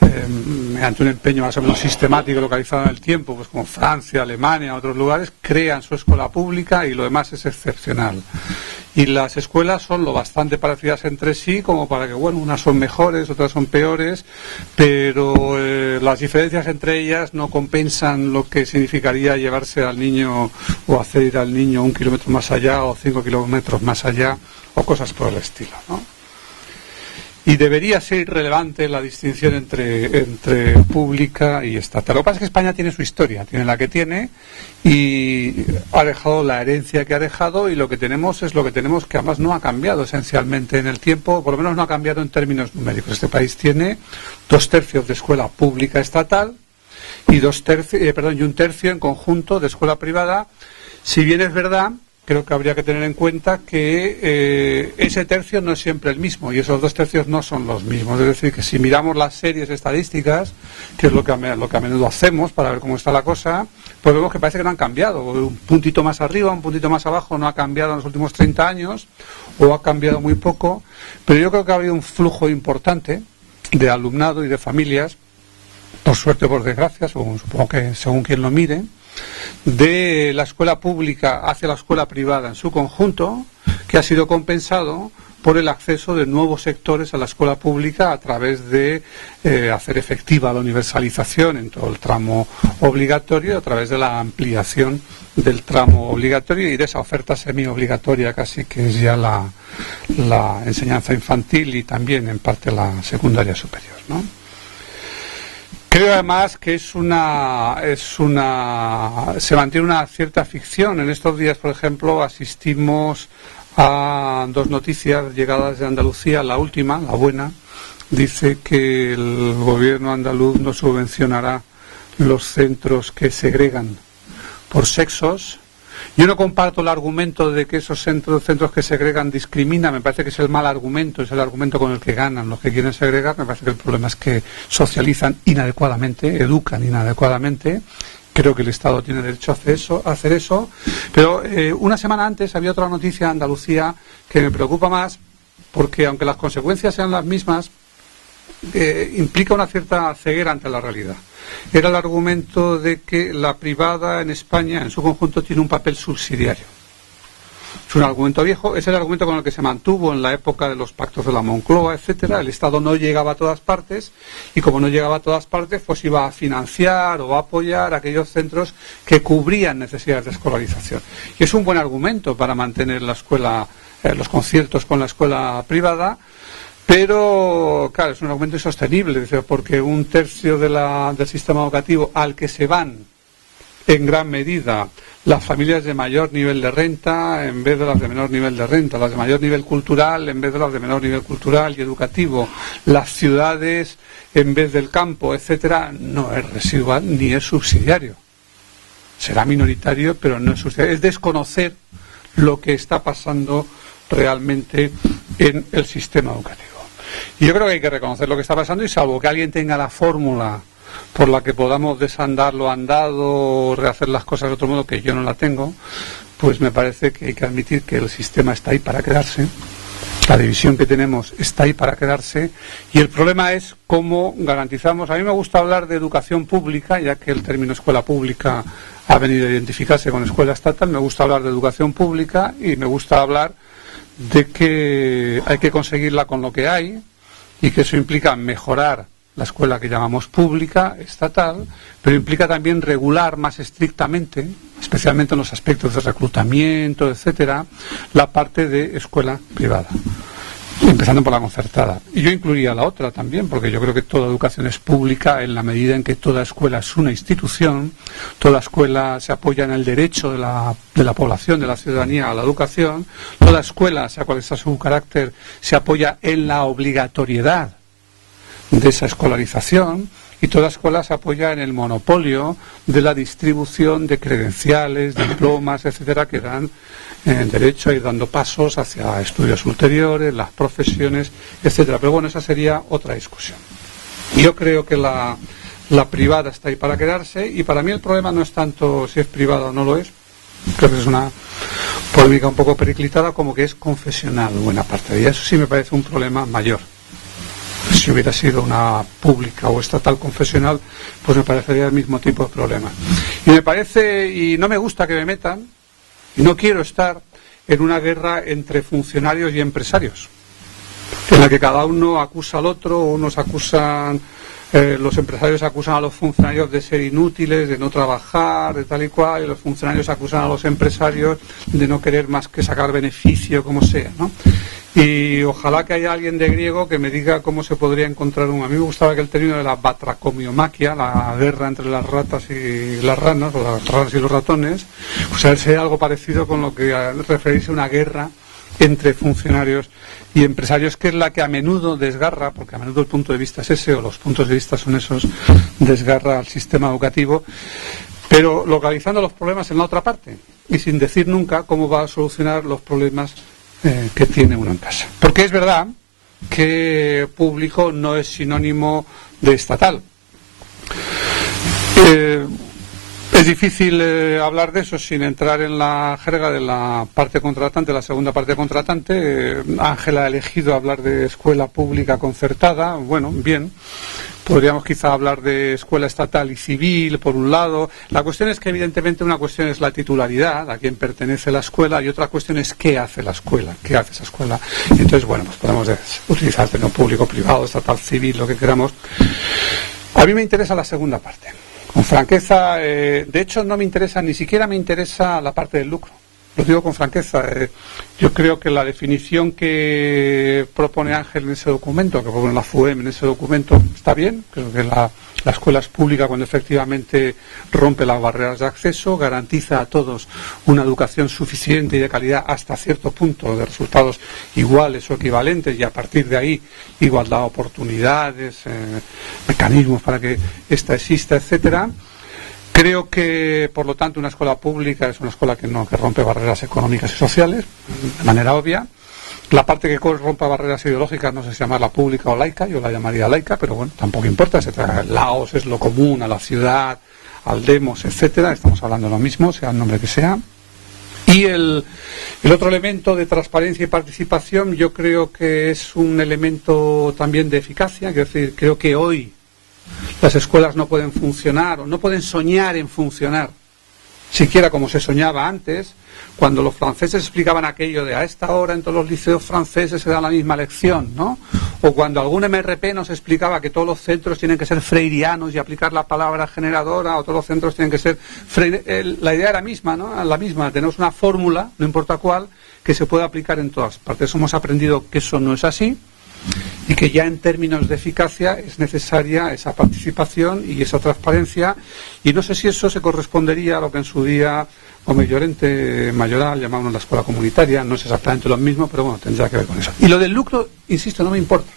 mediante un empeño más o menos sistemático localizado en el tiempo, pues como Francia, Alemania, otros lugares, crean su escuela pública y lo demás es excepcional. Y las escuelas son lo bastante parecidas entre sí como para que, bueno, unas son mejores, otras son peores, pero las diferencias entre ellas no compensan lo que significaría llevarse al niño o hacer ir al niño 1 kilómetro más allá o 5 kilómetros más allá o cosas por el estilo, ¿no? Y debería ser irrelevante la distinción entre pública y estatal. Lo que pasa es que España tiene su historia, tiene la que tiene y ha dejado la herencia que ha dejado, y lo que tenemos es lo que tenemos, que además no ha cambiado esencialmente en el tiempo, por lo menos no ha cambiado en términos numéricos. Este país tiene 2/3 de escuela pública estatal y 1/3 en conjunto de escuela privada. Si bien es verdad, creo que habría que tener en cuenta que ese tercio no es siempre el mismo, y esos 2/3 no son los mismos. Es decir, que si miramos las series estadísticas, que es lo que a menudo hacemos para ver cómo está la cosa, pues vemos que parece que no han cambiado. Un puntito más arriba, un puntito más abajo no ha cambiado en los últimos 30 años, o ha cambiado muy poco, pero yo creo que ha habido un flujo importante de alumnado y de familias, por suerte o por desgracia, supongo que según quien lo mire, de la escuela pública hacia la escuela privada en su conjunto, que ha sido compensado por el acceso de nuevos sectores a la escuela pública a través de hacer efectiva la universalización en todo el tramo obligatorio, a través de la ampliación del tramo obligatorio y de esa oferta semi-obligatoria casi, que es ya la enseñanza infantil y también en parte la secundaria superior, ¿no? Creo además que se mantiene una cierta ficción. En estos días, por ejemplo, asistimos a 2 noticias llegadas de Andalucía. La última, la buena, dice que el gobierno andaluz no subvencionará los centros que segregan por sexos. Yo no comparto el argumento de que esos centros que segregan discriminan. Me parece que es el mal argumento, es el argumento con el que ganan los que quieren segregar. Me parece que el problema es que socializan inadecuadamente, educan inadecuadamente. Creo que el Estado tiene derecho a hacer eso. Pero una semana antes había otra noticia de Andalucía que me preocupa más, porque aunque las consecuencias sean las mismas, implica una cierta ceguera ante la realidad. Era el argumento de que la privada en España en su conjunto tiene un papel subsidiario. Es un argumento viejo, es el argumento con el que se mantuvo en la época de los pactos de la Moncloa, etcétera. El Estado no llegaba a todas partes, y como no llegaba a todas partes, pues iba a financiar o a apoyar aquellos centros que cubrían necesidades de escolarización. Y es un buen argumento para mantener la escuela, los conciertos con la escuela privada. Pero, claro, es un argumento insostenible, porque 1/3 del sistema educativo al que se van en gran medida las familias de mayor nivel de renta en vez de las de menor nivel de renta, las de mayor nivel cultural en vez de las de menor nivel cultural y educativo, las ciudades en vez del campo, etcétera, no es residual ni es subsidiario. Será minoritario, pero no es subsidiario. Es desconocer lo que está pasando realmente en el sistema educativo. Y yo creo que hay que reconocer lo que está pasando, y salvo que alguien tenga la fórmula por la que podamos desandar lo andado o rehacer las cosas de otro modo, que yo no la tengo, pues me parece que hay que admitir que el sistema está ahí para quedarse, la división que tenemos está ahí para quedarse, y el problema es cómo garantizamos. A mí me gusta hablar de educación pública, ya que el término escuela pública ha venido a identificarse con escuela estatal. Me gusta hablar de educación pública y me gusta hablar de que hay que conseguirla con lo que hay, y que eso implica mejorar la escuela que llamamos pública, estatal, pero implica también regular más estrictamente, especialmente en los aspectos de reclutamiento, etcétera, la parte de escuela privada, empezando por la concertada. Y yo incluiría la otra también, porque yo creo que toda educación es pública en la medida en que toda escuela es una institución, toda escuela se apoya en el derecho de la población, de la ciudadanía a la educación, toda escuela, sea cual sea su carácter, se apoya en la obligatoriedad de esa escolarización, y toda escuela se apoya en el monopolio de la distribución de credenciales, diplomas, etcétera, que dan derecho a ir dando pasos hacia estudios ulteriores, las profesiones, etcétera. Pero bueno, esa sería otra discusión. Yo creo que la privada está ahí para quedarse, y para mí el problema no es tanto si es privada o no lo es. Creo que es una polémica un poco periclitada, como que es confesional buena parte de ella. Eso sí me parece un problema mayor. Si hubiera sido una pública o estatal confesional, pues me parecería el mismo tipo de problema. Y me parece, y no me gusta que me metan, y no quiero estar en una guerra entre funcionarios y empresarios, en la que cada uno acusa al otro. Unos acusan, los empresarios acusan a los funcionarios de ser inútiles, de no trabajar, de tal y cual, y los funcionarios acusan a los empresarios de no querer más que sacar beneficio, como sea, ¿no? Y ojalá que haya alguien de griego que me diga cómo se podría encontrar A mí me gustaba que el término de la batracomiomaquia, la guerra entre las ratas y las ranas, o las ranas y los ratones, pues a ver si hay algo parecido con lo que referirse a una guerra entre funcionarios y empresarios, que es la que a menudo desgarra, porque a menudo el punto de vista es ese, o los puntos de vista son esos, desgarra al sistema educativo, pero localizando los problemas en la otra parte, y sin decir nunca cómo va a solucionar los problemas que tiene uno en casa. Porque es verdad que público no es sinónimo de estatal. Es difícil hablar de eso sin entrar en la jerga de la parte contratante, la segunda parte contratante. Ángela ha elegido hablar de escuela pública concertada. Bueno, bien. Podríamos quizá hablar de escuela estatal y civil, por un lado. La cuestión es que, evidentemente, una cuestión es la titularidad, a quién pertenece la escuela, y otra cuestión es qué hace la escuela, qué hace esa escuela. Y entonces, bueno, pues podemos utilizar el término público, privado, estatal, civil, lo que queramos. A mí me interesa la segunda parte. Con franqueza, de hecho, no me interesa, ni siquiera me interesa la parte del lucro. Lo digo con franqueza. Yo creo que la definición que propone Ángel en ese documento, que propone la FUEM en ese documento, está bien. Creo que la escuela es pública cuando efectivamente rompe las barreras de acceso, garantiza a todos una educación suficiente y de calidad hasta cierto punto, de resultados iguales o equivalentes, y a partir de ahí igualdad de oportunidades, mecanismos para que ésta exista, etcétera. Creo que, por lo tanto, una escuela pública es una escuela que rompe barreras económicas y sociales, de manera obvia. La parte que rompa barreras ideológicas, no sé si llamarla pública o laica, yo la llamaría laica, pero bueno, tampoco importa. Laos es lo común, a la ciudad, al demos, etcétera. Estamos hablando de lo mismo, sea el nombre que sea. Y el otro elemento de transparencia y participación, yo creo que es un elemento también de eficacia. Es decir, creo que hoy las escuelas no pueden funcionar, o no pueden soñar en funcionar, siquiera como se soñaba antes, cuando los franceses explicaban aquello de a esta hora en todos los liceos franceses se da la misma lección, ¿no? O cuando algún MRP nos explicaba que todos los centros tienen que ser freirianos y aplicar la palabra generadora, o todos los centros tienen que ser la idea era misma, ¿no? La misma, tenemos una fórmula, no importa cuál, que se puede aplicar en todas partes. Hemos aprendido que eso no es así, y que ya en términos de eficacia es necesaria esa participación y esa transparencia, y no sé si eso se correspondería a lo que en su día Gómez Llorente Mayoral llamaban la escuela comunitaria. No es exactamente lo mismo, pero bueno, tendrá que ver con eso. Y lo del lucro, insisto, no me importa.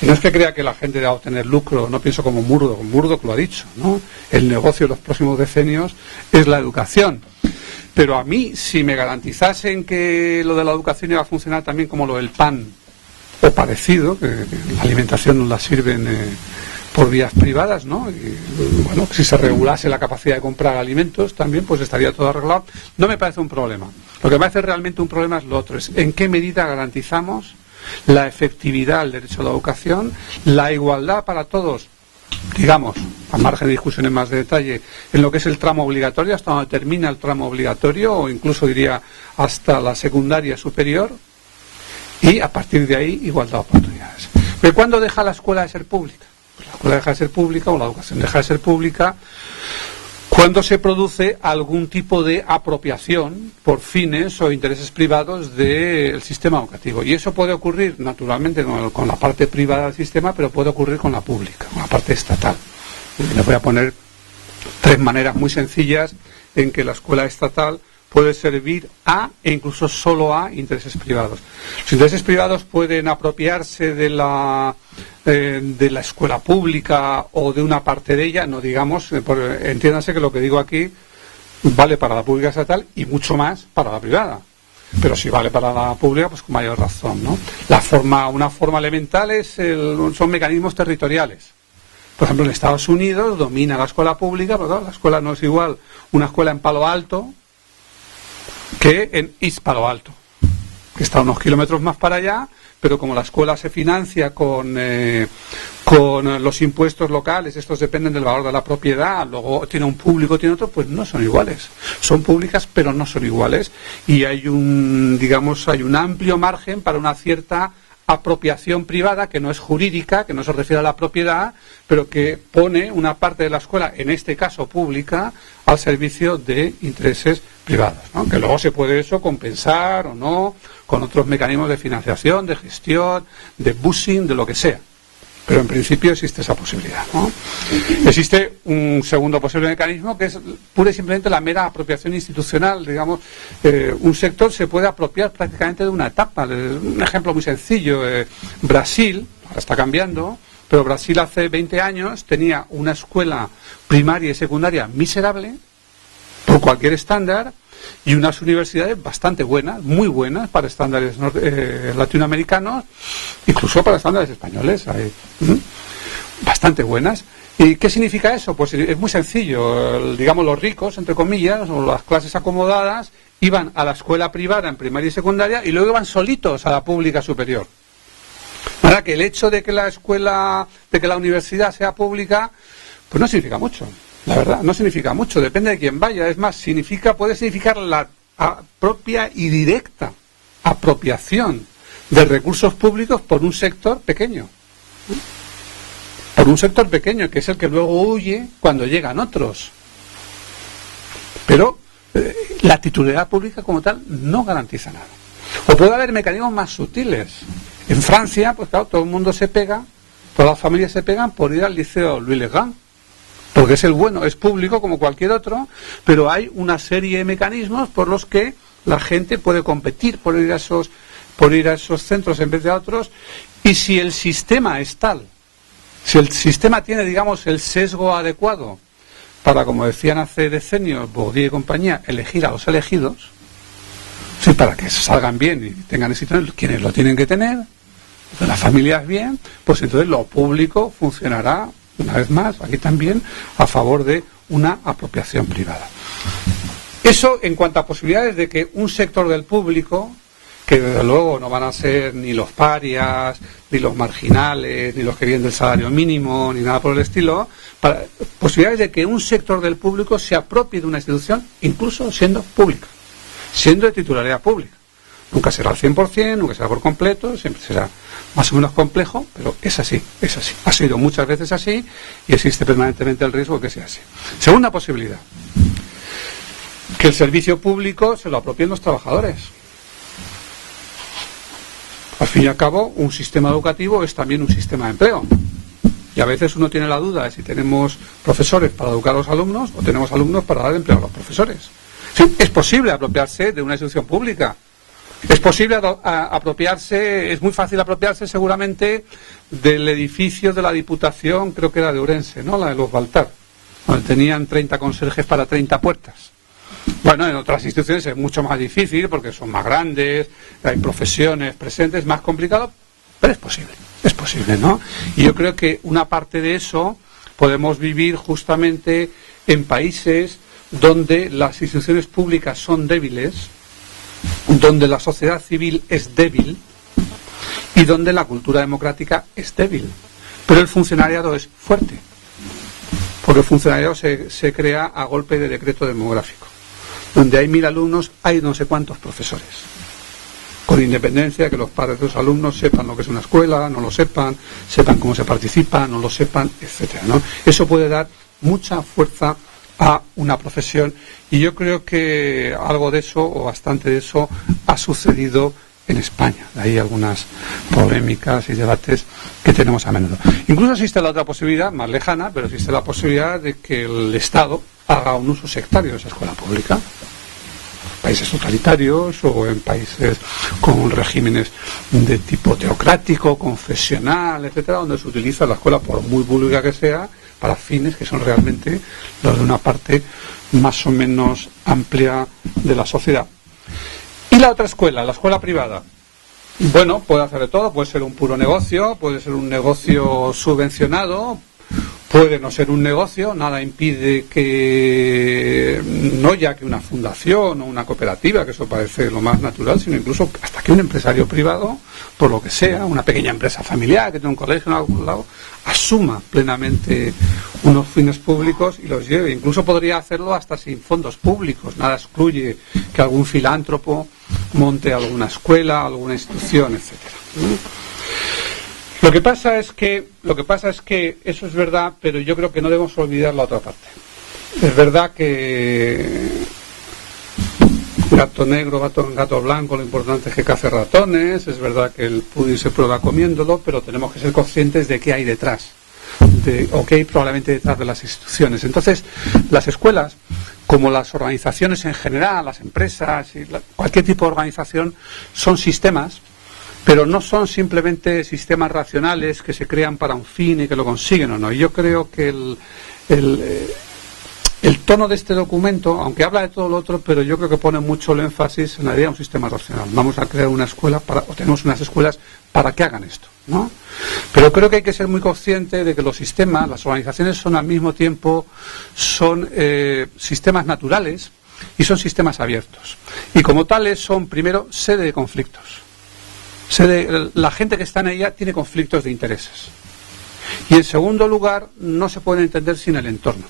Y no es que crea que la gente deba obtener lucro, no pienso como Murdoch lo ha dicho, ¿no? El negocio de los próximos decenios es la educación. Pero a mí, si me garantizasen que lo de la educación iba a funcionar también como lo del pan, o parecido, que la alimentación nos la sirven por vías privadas, ¿no? Y, bueno, si se regulase la capacidad de comprar alimentos también, pues estaría todo arreglado. No me parece un problema. Lo que me parece realmente un problema es lo otro, es en qué medida garantizamos la efectividad del derecho a la educación, la igualdad para todos, digamos, a margen de discusiones más de detalle, en lo que es el tramo obligatorio, hasta donde termina el tramo obligatorio, o incluso diría hasta la secundaria superior, y a partir de ahí igualdad de oportunidades. ¿Pero cuándo deja la escuela de ser pública? Pues la escuela deja de ser pública, o la educación deja de ser pública, cuando se produce algún tipo de apropiación por fines o intereses privados del sistema educativo. Y eso puede ocurrir, naturalmente, con la parte privada del sistema, pero puede ocurrir con la pública, con la parte estatal. Y les voy a poner 3 maneras muy sencillas en que la escuela estatal puede servir a, e incluso solo a, intereses privados. Los intereses privados pueden apropiarse de la escuela pública o de una parte de ella, no digamos, entiéndase que lo que digo aquí vale para la pública estatal y mucho más para la privada. Pero si vale para la pública, pues con mayor razón, ¿no? Una forma elemental son mecanismos territoriales. Por ejemplo, en Estados Unidos domina la escuela pública, pero claro, la escuela no es igual una escuela en Palo Alto que en East Palo Alto, que está unos kilómetros más para allá, pero como la escuela se financia con los impuestos locales, estos dependen del valor de la propiedad, luego tiene un público, tiene otro, pues no son iguales. Son públicas, pero no son iguales. Y hay un amplio margen para una cierta apropiación privada que no es jurídica, que no se refiere a la propiedad, pero que pone una parte de la escuela, en este caso pública, al servicio de intereses privados, ¿no? Que luego se puede eso compensar o no con otros mecanismos de financiación, de gestión, de busing, de lo que sea. Pero en principio existe esa posibilidad, ¿no? Existe un segundo posible mecanismo que es pura y simplemente la mera apropiación institucional. Digamos, un sector se puede apropiar prácticamente de una etapa. Un ejemplo muy sencillo, Brasil, ahora está cambiando, pero Brasil hace 20 años tenía una escuela primaria y secundaria miserable, por cualquier estándar, y unas universidades bastante buenas, muy buenas para estándares latinoamericanos, incluso para estándares españoles, bastante buenas. ¿Y qué significa eso? Pues es muy sencillo. Digamos, los ricos, entre comillas, o las clases acomodadas, iban a la escuela privada en primaria y secundaria y luego iban solitos a la pública superior. Ahora, que el hecho de que la universidad sea pública, pues no significa mucho. La verdad, no significa mucho, depende de quién vaya. Es más, puede significar la propia y directa apropiación de recursos públicos por un sector pequeño. Por un sector pequeño, que es el que luego huye cuando llegan otros. Pero la titularidad pública como tal no garantiza nada. O puede haber mecanismos más sutiles. En Francia, pues claro, todo el mundo se pega, todas las familias se pegan por ir al liceo Louis le Grand. Porque es el bueno, es público como cualquier otro, pero hay una serie de mecanismos por los que la gente puede competir por ir a esos centros en vez de a otros. Y si el sistema es tal, si el sistema tiene, digamos, el sesgo adecuado para, como decían hace decenios Bourdieu y compañía, elegir a los elegidos, sí, para que salgan bien y tengan éxito, quienes lo tienen que tener, las familias bien, pues entonces lo público funcionará, una vez más, aquí también, a favor de una apropiación privada. Eso en cuanto a posibilidades de que un sector del público, que desde luego no van a ser ni los parias, ni los marginales, ni los que viven del salario mínimo, ni nada por el estilo, posibilidades de que un sector del público se apropie de una institución, incluso siendo pública, siendo de titularidad pública. Nunca será al 100%, nunca será por completo, siempre será más o menos complejo, pero es así, es así. Ha sido muchas veces así y existe permanentemente el riesgo de que sea así. Segunda posibilidad, que el servicio público se lo apropien los trabajadores. Al fin y al cabo, un sistema educativo es también un sistema de empleo. Y a veces uno tiene la duda de si tenemos profesores para educar a los alumnos o tenemos alumnos para dar empleo a los profesores. Sí, es posible apropiarse de una institución pública. Es posible apropiarse, es muy fácil apropiarse seguramente del edificio de la Diputación, creo que era de Ourense, ¿no? La de los Baltar, donde tenían 30 conserjes para 30 puertas. Bueno, en otras instituciones es mucho más difícil porque son más grandes, hay profesiones presentes, más complicado, pero es posible, ¿no? Y yo creo que una parte de eso podemos vivir justamente en países donde las instituciones públicas son débiles, donde la sociedad civil es débil y donde la cultura democrática es débil. Pero el funcionariado es fuerte, porque el funcionariado se crea a golpe de decreto demográfico. Donde hay 1000 alumnos, hay no sé cuántos profesores. Con independencia de que los padres de los alumnos sepan lo que es una escuela, no lo sepan cómo se participa, no lo sepan, etcétera, ¿no? Eso puede dar mucha fuerza a una profesión y yo creo que algo de eso, o bastante de eso, ha sucedido en España. Hay algunas polémicas y debates que tenemos a menudo. Incluso existe la otra posibilidad, más lejana, pero existe la posibilidad de que el Estado haga un uso sectario de esa escuela pública. Países totalitarios o en países con regímenes de tipo teocrático, confesional, etcétera, donde se utiliza la escuela, por muy pública que sea, para fines que son realmente los de una parte más o menos amplia de la sociedad. Y la otra escuela, la escuela privada, bueno, puede hacer de todo, puede ser un puro negocio, puede ser un negocio subvencionado, puede no ser un negocio, nada impide que no ya que una fundación o una cooperativa, que eso parece lo más natural, sino incluso hasta que un empresario privado, por lo que sea, una pequeña empresa familiar que tiene un colegio en algún lado, asuma plenamente unos fines públicos y los lleve. Incluso podría hacerlo hasta sin fondos públicos. Nada excluye que algún filántropo monte alguna escuela, alguna institución, etcétera. Lo que pasa es que eso es verdad, pero yo creo que no debemos olvidar la otra parte. Es verdad que gato negro, gato blanco, lo importante es que cace ratones, es verdad que el pudding se prueba comiéndolo, pero tenemos que ser conscientes de qué hay detrás, o qué hay probablemente detrás de las instituciones. Entonces, las escuelas, como las organizaciones en general, las empresas, y cualquier tipo de organización, son sistemas, pero no son simplemente sistemas racionales que se crean para un fin y que lo consiguen o no. Y yo creo que el tono de este documento, aunque habla de todo lo otro, pero yo creo que pone mucho el énfasis en la idea de un sistema racional. Vamos a crear una escuela, o tenemos unas escuelas para que hagan esto, ¿no? Pero creo que hay que ser muy consciente de que los sistemas, las organizaciones son al mismo tiempo, son sistemas naturales y son sistemas abiertos. Y como tales son, primero, sede de conflictos. La gente que está en ella tiene conflictos de intereses. Y en segundo lugar, no se puede entender sin el entorno.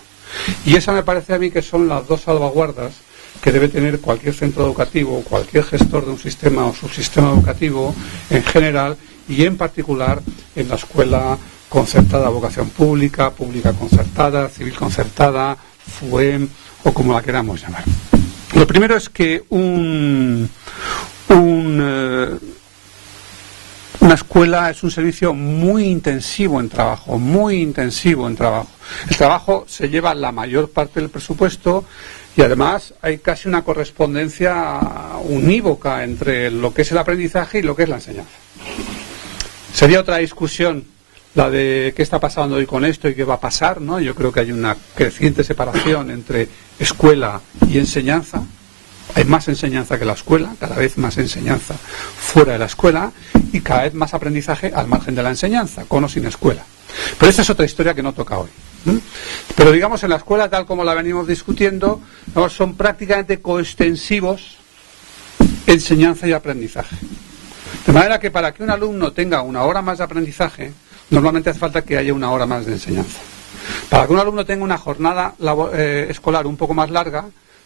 Y esa me parece a mí que son las dos salvaguardas que debe tener cualquier centro educativo, cualquier gestor de un sistema o subsistema educativo en general y en particular en la escuela concertada, vocación pública, pública concertada, civil concertada, FUEM o como la queramos llamar. Lo primero es que una escuela es un servicio muy intensivo en trabajo, El trabajo se lleva la mayor parte del presupuesto y además hay casi una correspondencia unívoca entre lo que es el aprendizaje y lo que es la enseñanza. Sería otra discusión la de qué está pasando hoy con esto y qué va a pasar, ¿no? Yo creo que hay una creciente separación entre escuela y enseñanza. Hay más enseñanza que la escuela, cada vez más enseñanza fuera de la escuela y cada vez más aprendizaje al margen de la enseñanza, con o sin escuela. Pero esta es otra historia que no toca hoy. Pero digamos, en la escuela, tal como la venimos discutiendo, son prácticamente coextensivos enseñanza y aprendizaje. De manera que para que un alumno tenga una hora más de aprendizaje, normalmente hace falta que haya una hora más de enseñanza. Para que un alumno tenga una jornada escolar un poco más larga,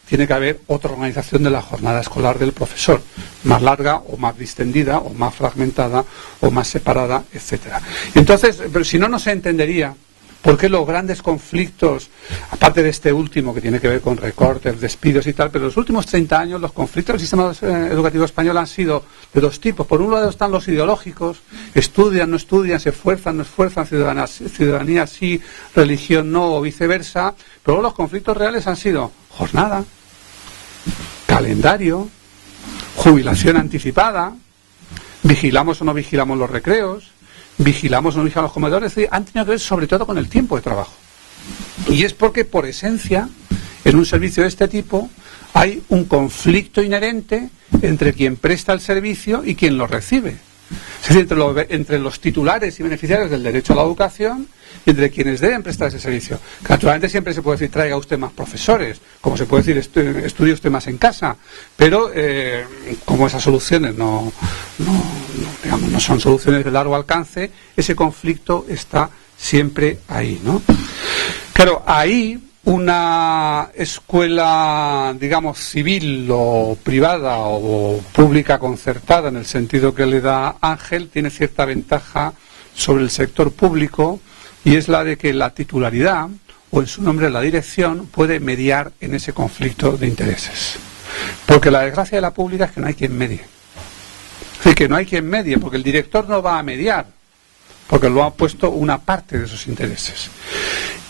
tiene que haber otra organización de la jornada escolar del profesor, más larga o más distendida o más fragmentada o más separada, etcétera. Entonces, pero si no, no se entendería por qué los grandes conflictos, aparte de este último que tiene que ver con recortes, despidos y tal, pero en los últimos 30 años los conflictos del sistema educativo español han sido de dos tipos. Por un lado están los ideológicos, estudian, no estudian, se esfuerzan, no esfuerzan, ciudadanía sí, religión no o viceversa, pero los conflictos reales han sido jornada, calendario, jubilación anticipada, vigilamos o no vigilamos los recreos, vigilamos o no vigilamos los comedores, es decir, han tenido que ver sobre todo con el tiempo de trabajo. Y es porque, por esencia, en un servicio de este tipo hay un conflicto inherente entre quien presta el servicio y quien lo recibe. Es decir, entre los titulares y beneficiarios del derecho a la educación y entre quienes deben prestar ese servicio. Que naturalmente siempre se puede decir, traiga usted más profesores, como se puede decir, estudie usted más en casa, pero como esas soluciones no son soluciones de largo alcance, ese conflicto está siempre ahí, ¿no? Claro, ahí una escuela, digamos, civil o privada o pública concertada, en el sentido que le da Ángel, tiene cierta ventaja sobre el sector público, y es la de que la titularidad, o en su nombre la dirección, puede mediar en ese conflicto de intereses. Porque la desgracia de la pública es que no hay quien medie. Es decir, que no hay quien medie, porque el director no va a mediar, porque lo ha puesto una parte de sus intereses.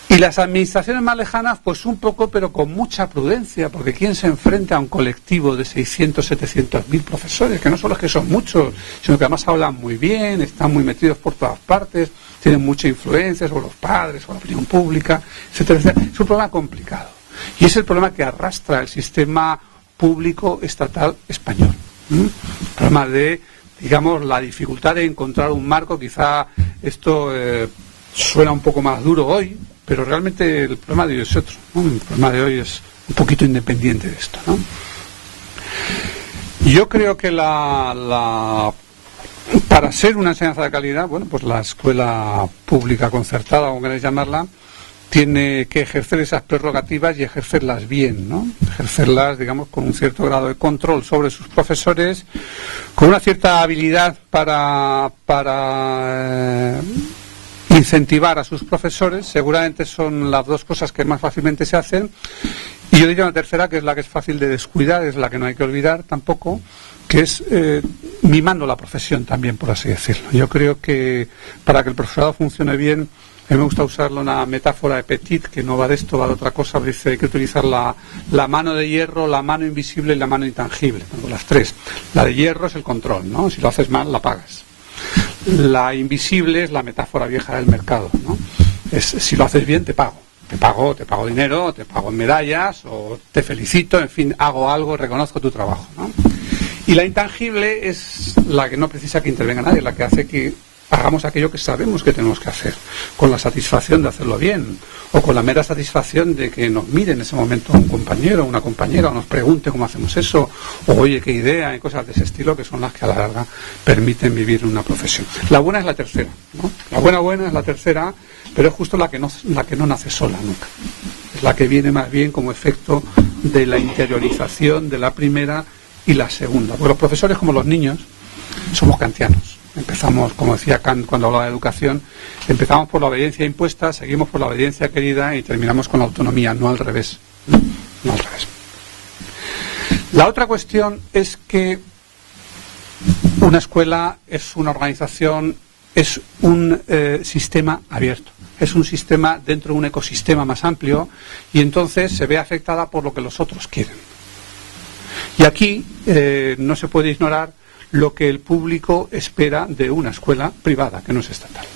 Y las administraciones más lejanas, pues un poco, pero con mucha prudencia, porque ¿quién se enfrenta a un colectivo de 600, 700.000 profesores? Que no solo es que son muchos, sino que además hablan muy bien, están muy metidos por todas partes, tienen mucha influencia sobre los padres, sobre la opinión pública, etcétera, etcétera. Es un problema complicado. Y es el problema que arrastra el sistema público estatal español. El problema de, digamos, la dificultad de encontrar un marco. Quizá esto suena un poco más duro hoy, pero realmente el problema de hoy es otro, ¿no? El problema de hoy es un poquito independiente de esto, ¿no? Yo creo que para ser una enseñanza de calidad, bueno, pues la escuela pública concertada, como queréis llamarla, tiene que ejercer esas prerrogativas y ejercerlas bien, ¿no? Ejercerlas, digamos, con un cierto grado de control sobre sus profesores, con una cierta habilidad para incentivar a sus profesores. Seguramente son las dos cosas que más fácilmente se hacen. Y yo diría una tercera, que es la que es fácil de descuidar, es la que no hay que olvidar tampoco, que es mimando la profesión también, por así decirlo. Yo creo que para que el profesorado funcione bien, a mí me gusta usar una metáfora de Petit, que no va de esto, va de otra cosa. Dice, hay que utilizar la mano de hierro, la mano invisible y la mano intangible. Las tres. La de hierro es el control, ¿no? Si lo haces mal, la pagas. La invisible es la metáfora vieja del mercado, ¿no? Es, si lo haces bien, te pago. Te pago dinero, te pago en medallas, o te felicito, en fin, hago algo, reconozco tu trabajo, ¿no? Y la intangible es la que no precisa que intervenga nadie, la que hace que hagamos aquello que sabemos que tenemos que hacer, con la satisfacción de hacerlo bien, o con la mera satisfacción de que nos mire en ese momento un compañero o una compañera, o nos pregunte cómo hacemos eso, o oye, qué idea, y cosas de ese estilo, que son las que a la larga permiten vivir una profesión. La buena es la tercera, ¿no? La buena es la tercera, pero es justo la que no nace sola nunca. Es la que viene más bien como efecto de la interiorización de la primera y la segunda. Porque los profesores, como los niños, somos kantianos. Empezamos, como decía Kant cuando hablaba de educación, empezamos por la obediencia impuesta, seguimos por la obediencia querida y terminamos con la autonomía, no al revés. No al revés. La otra cuestión es que una escuela es una organización, es un sistema abierto. Es un sistema dentro de un ecosistema más amplio, y entonces se ve afectada por lo que los otros quieren. Y aquí no se puede ignorar lo que el público espera de una escuela privada, que no es estatal.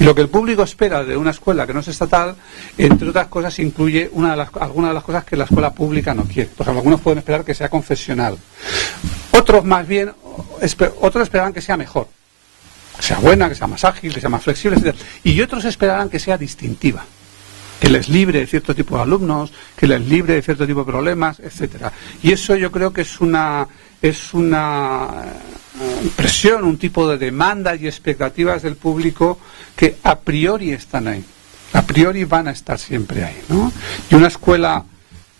Y lo que el público espera de una escuela que no es estatal, entre otras cosas, incluye algunas de las cosas que la escuela pública no quiere. Por ejemplo, algunos pueden esperar que sea confesional. Otros más bien, otros esperarán que sea mejor, que sea buena, que sea más ágil, que sea más flexible, etc. Y otros esperarán que sea distintiva, que les libre de cierto tipo de alumnos, que les libre de cierto tipo de problemas, etcétera. Y eso yo creo que es una presión, un tipo de demandas y expectativas del público que a priori están ahí, a priori van a estar siempre ahí, ¿no? Y una escuela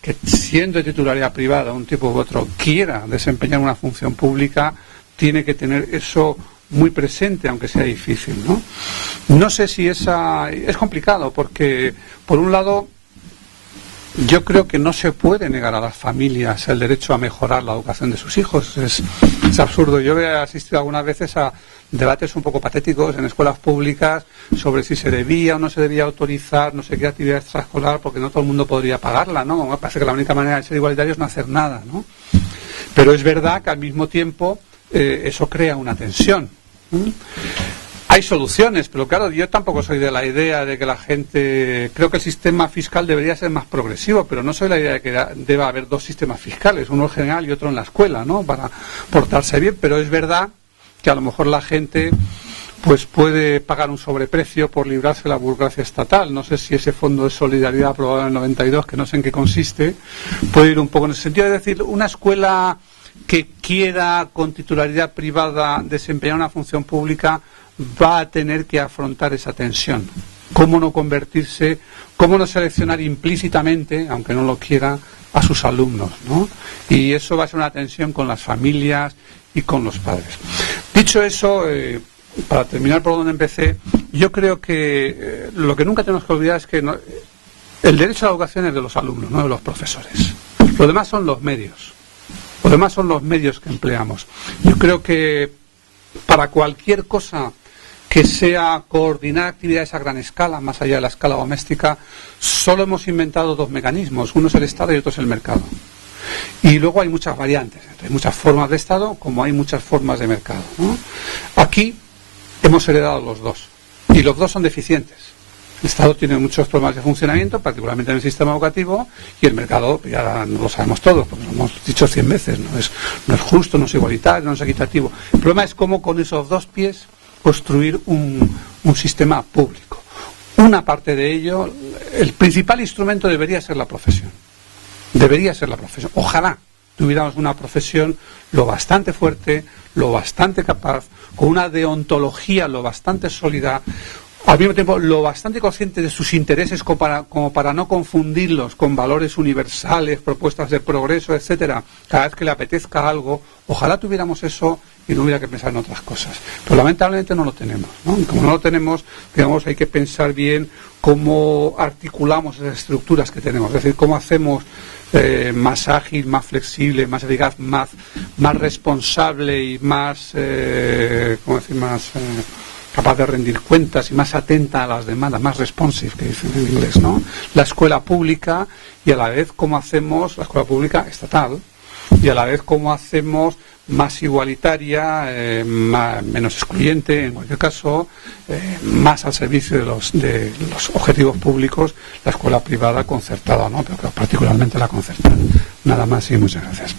que, siendo de titularidad privada, un tipo u otro, quiera desempeñar una función pública, tiene que tener eso muy presente, aunque sea difícil, ¿no? No sé si es complicado, porque por un lado yo creo que no se puede negar a las familias el derecho a mejorar la educación de sus hijos. Es absurdo. Yo he asistido algunas veces a debates un poco patéticos en escuelas públicas sobre si se debía o no se debía autorizar no sé qué actividad extraescolar, porque no todo el mundo podría pagarla, ¿no? Me parece que la única manera de ser igualitario es no hacer nada, ¿no? Pero es verdad que al mismo tiempo eso crea una tensión. Hay soluciones, pero claro, yo tampoco soy de la idea de que la gente... Creo que el sistema fiscal debería ser más progresivo, pero no soy la idea de que deba haber dos sistemas fiscales, uno general y otro en la escuela, ¿no? Para portarse bien, pero es verdad que a lo mejor la gente pues puede pagar un sobreprecio por librarse de la burocracia estatal. No sé si ese fondo de solidaridad aprobado en el 92, que no sé en qué consiste, puede ir un poco en ese sentido. Es decir, una escuela que quiera con titularidad privada desempeñar una función pública va a tener que afrontar esa tensión. ¿Cómo no convertirse, cómo no seleccionar implícitamente, aunque no lo quiera, a sus alumnos, ¿no? Y eso va a ser una tensión con las familias y con los padres. Dicho eso, para terminar por donde empecé, yo creo que lo que nunca tenemos que olvidar es que el derecho a la educación es de los alumnos, no de los profesores. Lo demás son los medios. Lo demás son los medios que empleamos. Yo creo que para cualquier cosa que sea coordinar actividades a gran escala, más allá de la escala doméstica, solo hemos inventado dos mecanismos. Uno es el Estado y otro es el mercado. Y luego hay muchas variantes. Hay muchas formas de Estado como hay muchas formas de mercado, ¿no? Aquí hemos heredado los dos. Y los dos son deficientes. El Estado tiene muchos problemas de funcionamiento, particularmente en el sistema educativo, y el mercado, ya lo sabemos todos, porque lo hemos dicho 100 veces, no es justo, no es igualitario, no es equitativo. El problema es cómo con esos dos pies construir un sistema público. Una parte de ello, el principal instrumento debería ser la profesión. Debería ser la profesión. Ojalá tuviéramos una profesión lo bastante fuerte, lo bastante capaz, con una deontología lo bastante sólida, al mismo tiempo lo bastante consciente de sus intereses como para no confundirlos con valores universales, propuestas de progreso, etcétera, cada vez que le apetezca algo. Ojalá tuviéramos eso y no hubiera que pensar en otras cosas. Pero lamentablemente no lo tenemos, ¿no? Y como no lo tenemos, digamos, hay que pensar bien cómo articulamos esas estructuras que tenemos, es decir, cómo hacemos más ágil, más flexible, más eficaz, más responsable y más, capaz de rendir cuentas y más atenta a las demandas, más responsive, que dicen en inglés, ¿no? La escuela pública y a la vez cómo hacemos la escuela pública estatal y a la vez cómo hacemos más igualitaria, menos excluyente, en cualquier caso, más al servicio de los objetivos públicos, la escuela privada concertada, ¿no? Pero particularmente la concertada. Nada más y muchas gracias.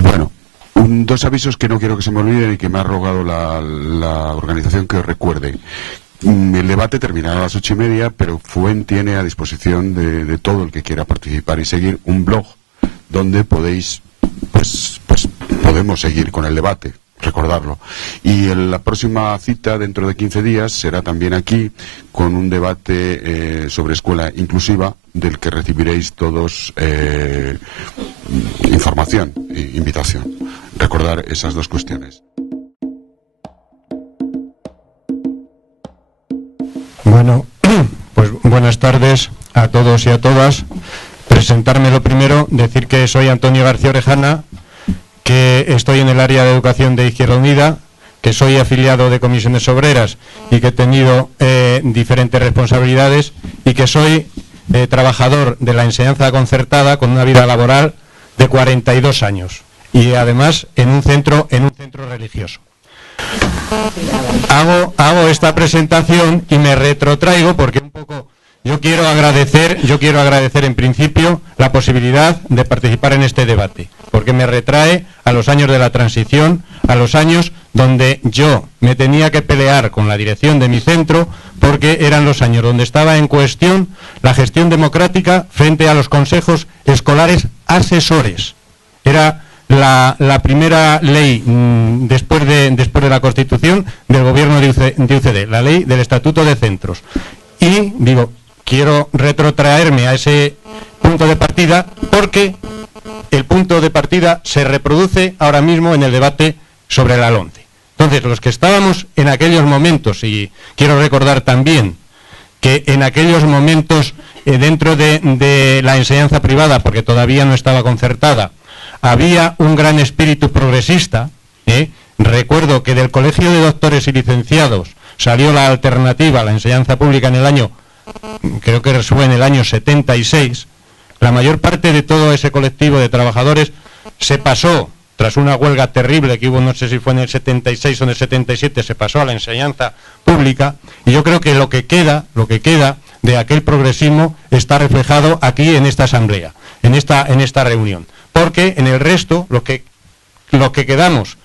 Bueno, dos avisos que no quiero que se me olviden y que me ha rogado la organización que os recuerde. El debate terminará a las 8:30, pero FUEN tiene a disposición de todo el que quiera participar y seguir un blog donde podéis, pues podemos seguir con el debate, recordarlo. Y la próxima cita, dentro de 15 días, será también aquí, con un debate sobre escuela inclusiva, del que recibiréis todos información e invitación. Recordar esas dos cuestiones. Bueno, pues buenas tardes a todos y a todas. Presentarme lo primero, decir que soy Antonio García Orejana, que estoy en el área de educación de Izquierda Unida, que soy afiliado de comisiones obreras y que he tenido diferentes responsabilidades y que soy trabajador de la enseñanza concertada con una vida laboral de 42 años y además en un centro religioso. Hago esta presentación y me retrotraigo porque un poco yo quiero agradecer en principio la posibilidad de participar en este debate, porque me retrae a los años de la transición, a los años donde yo me tenía que pelear con la dirección de mi centro, porque eran los años donde estaba en cuestión la gestión democrática frente a los consejos escolares asesores. Era la primera ley después de la Constitución del gobierno de UCD, la ley del Estatuto de Centros. Y digo, quiero retrotraerme a ese punto de partida porque el punto de partida se reproduce ahora mismo en el debate sobre la LOMCE. Entonces, los que estábamos en aquellos momentos, y quiero recordar también que en aquellos momentos dentro de la enseñanza privada, porque todavía no estaba concertada, había un gran espíritu progresista. Recuerdo que del Colegio de Doctores y Licenciados salió la alternativa a la enseñanza pública en el año, creo que fue en el año 76, la mayor parte de todo ese colectivo de trabajadores se pasó, tras una huelga terrible que hubo, no sé si fue en el 76 o en el 77, se pasó a la enseñanza pública, y yo creo que lo que queda de aquel progresismo está reflejado aquí en esta asamblea, en esta reunión, porque en el resto, lo que los que quedamos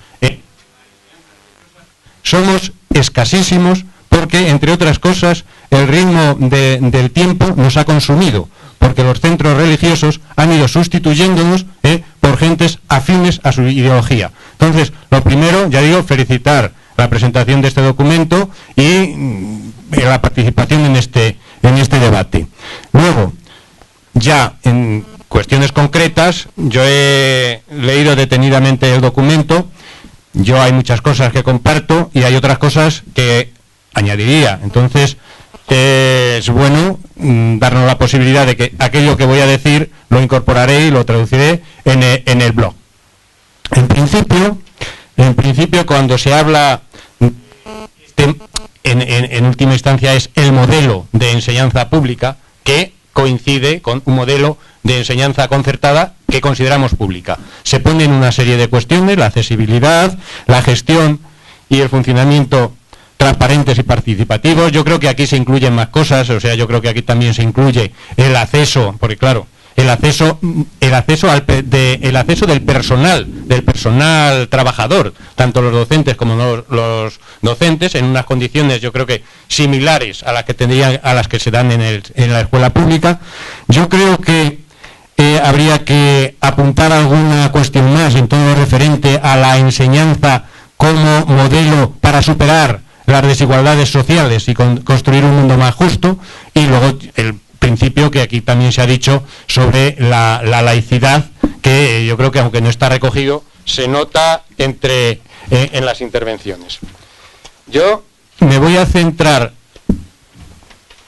somos escasísimos porque, entre otras cosas, el ritmo del tiempo nos ha consumido, porque los centros religiosos han ido sustituyéndonos por gentes afines a su ideología. Entonces, lo primero, ya digo, felicitar la presentación de este documento y la participación en este debate. Luego, ya en cuestiones concretas, yo he leído detenidamente el documento. Yo hay muchas cosas que comparto y hay otras cosas que añadiría. Entonces, es bueno darnos la posibilidad de que aquello que voy a decir lo incorporaré y lo traduciré en el blog. En principio, cuando se habla, en última instancia, es el modelo de enseñanza pública que coincide con un modelo de enseñanza concertada que consideramos pública. Se ponen una serie de cuestiones, la accesibilidad, la gestión y el funcionamiento transparentes y participativos. Yo creo que aquí se incluyen más cosas, o sea, yo creo que aquí también se incluye el acceso, porque claro, el acceso del personal trabajador, tanto los docentes como los docentes, en unas condiciones yo creo que similares a las que se dan en la escuela pública. Yo creo que habría que apuntar alguna cuestión más en todo lo referente a la enseñanza como modelo para superar las desigualdades sociales y construir un mundo más justo, y luego el principio que aquí también se ha dicho sobre la laicidad, que yo creo que aunque no está recogido, se nota en las intervenciones. Yo me voy a centrar,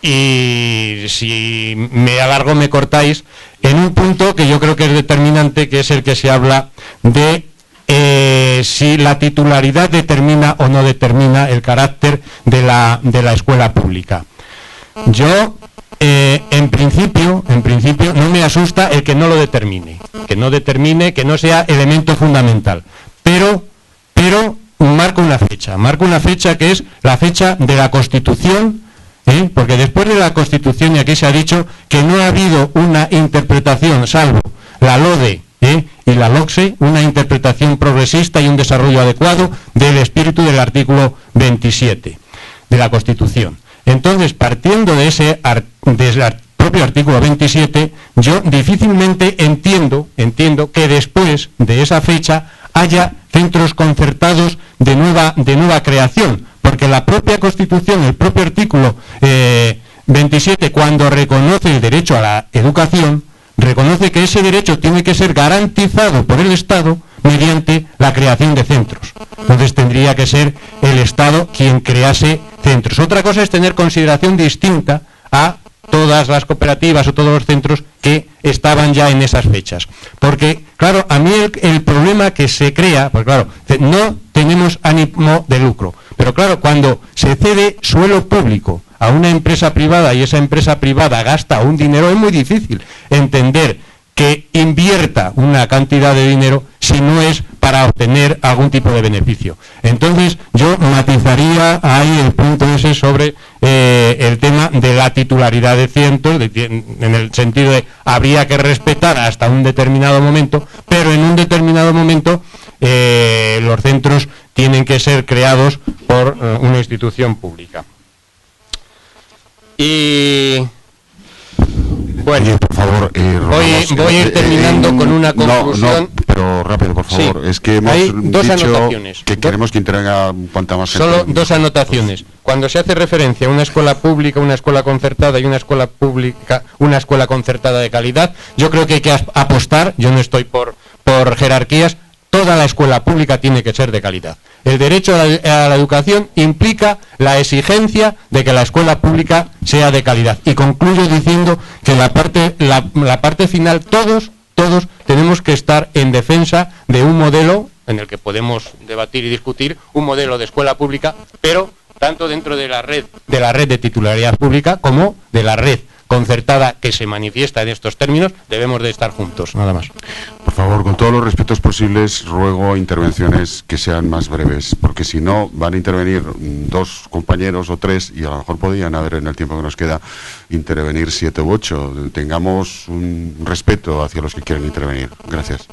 y si me alargo me cortáis, en un punto que yo creo que es determinante, que es el que se habla de si la titularidad determina o no determina el carácter de la escuela pública. Yo, en principio, no me asusta el que no lo determine, que no sea elemento fundamental, pero marco una fecha que es la fecha de la Constitución, porque después de la Constitución, y aquí se ha dicho que no ha habido una interpretación, salvo la LODE y la LOCSE, una interpretación progresista y un desarrollo adecuado del espíritu del artículo 27 de la Constitución. Entonces, partiendo desde el propio artículo 27, yo difícilmente entiendo que después de esa fecha haya centros concertados de nueva creación, porque la propia Constitución, el propio artículo 27, cuando reconoce el derecho a la educación, reconoce que ese derecho tiene que ser garantizado por el Estado mediante la creación de centros. Entonces tendría que ser el Estado quien crease centros. Otra cosa es tener consideración distinta a todas las cooperativas o todos los centros que estaban ya en esas fechas. Porque, claro, a mí el problema que se crea, pues claro, no tenemos ánimo de lucro, pero claro, cuando se cede suelo público a una empresa privada y esa empresa privada gasta un dinero, es muy difícil entender que invierta una cantidad de dinero si no es para obtener algún tipo de beneficio. Entonces yo matizaría ahí el punto ese sobre el tema de la titularidad de centros, en el sentido de habría que respetar hasta un determinado momento, pero en un determinado momento los centros tienen que ser creados por una institución pública. Y bueno, oye, por favor, voy a ir terminando con una conclusión. No, pero rápido, por favor. Sí. Es que hemos dos anotaciones. Que queremos que intervenga cuanta más gente. Solo dos anotaciones. Cuando se hace referencia a una escuela pública, una escuela concertada y una escuela pública, una escuela concertada de calidad, yo creo que hay que apostar, yo no estoy por jerarquías, toda la escuela pública tiene que ser de calidad. El derecho a la educación implica la exigencia de que la escuela pública sea de calidad. Y concluyo diciendo que la parte final, todos tenemos que estar en defensa de un modelo en el que podemos debatir y discutir, un modelo de escuela pública, pero tanto dentro de la red de titularidad pública como de la red concertada que se manifiesta en estos términos, debemos de estar juntos, nada más. Por favor, con todos los respetos posibles, ruego intervenciones que sean más breves, porque si no van a intervenir dos compañeros o tres, y a lo mejor podrían haber, en el tiempo que nos queda, intervenir 7 u 8. Tengamos un respeto hacia los que quieren intervenir. Gracias.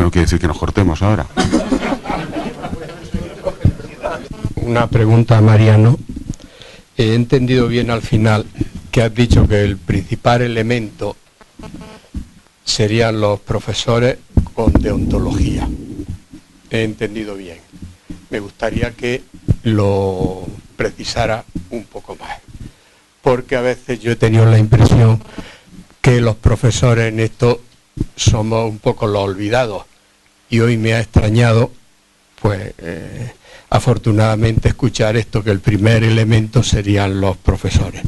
Esto no quiere decir que nos cortemos ahora. Una pregunta a Mariano. He entendido bien al final que has dicho que el principal elemento serían los profesores con deontología. He entendido bien. Me gustaría que lo precisara un poco más, porque a veces yo he tenido la impresión que los profesores en esto somos un poco los olvidados, y hoy me ha extrañado, pues afortunadamente, escuchar esto, que el primer elemento serían los profesores.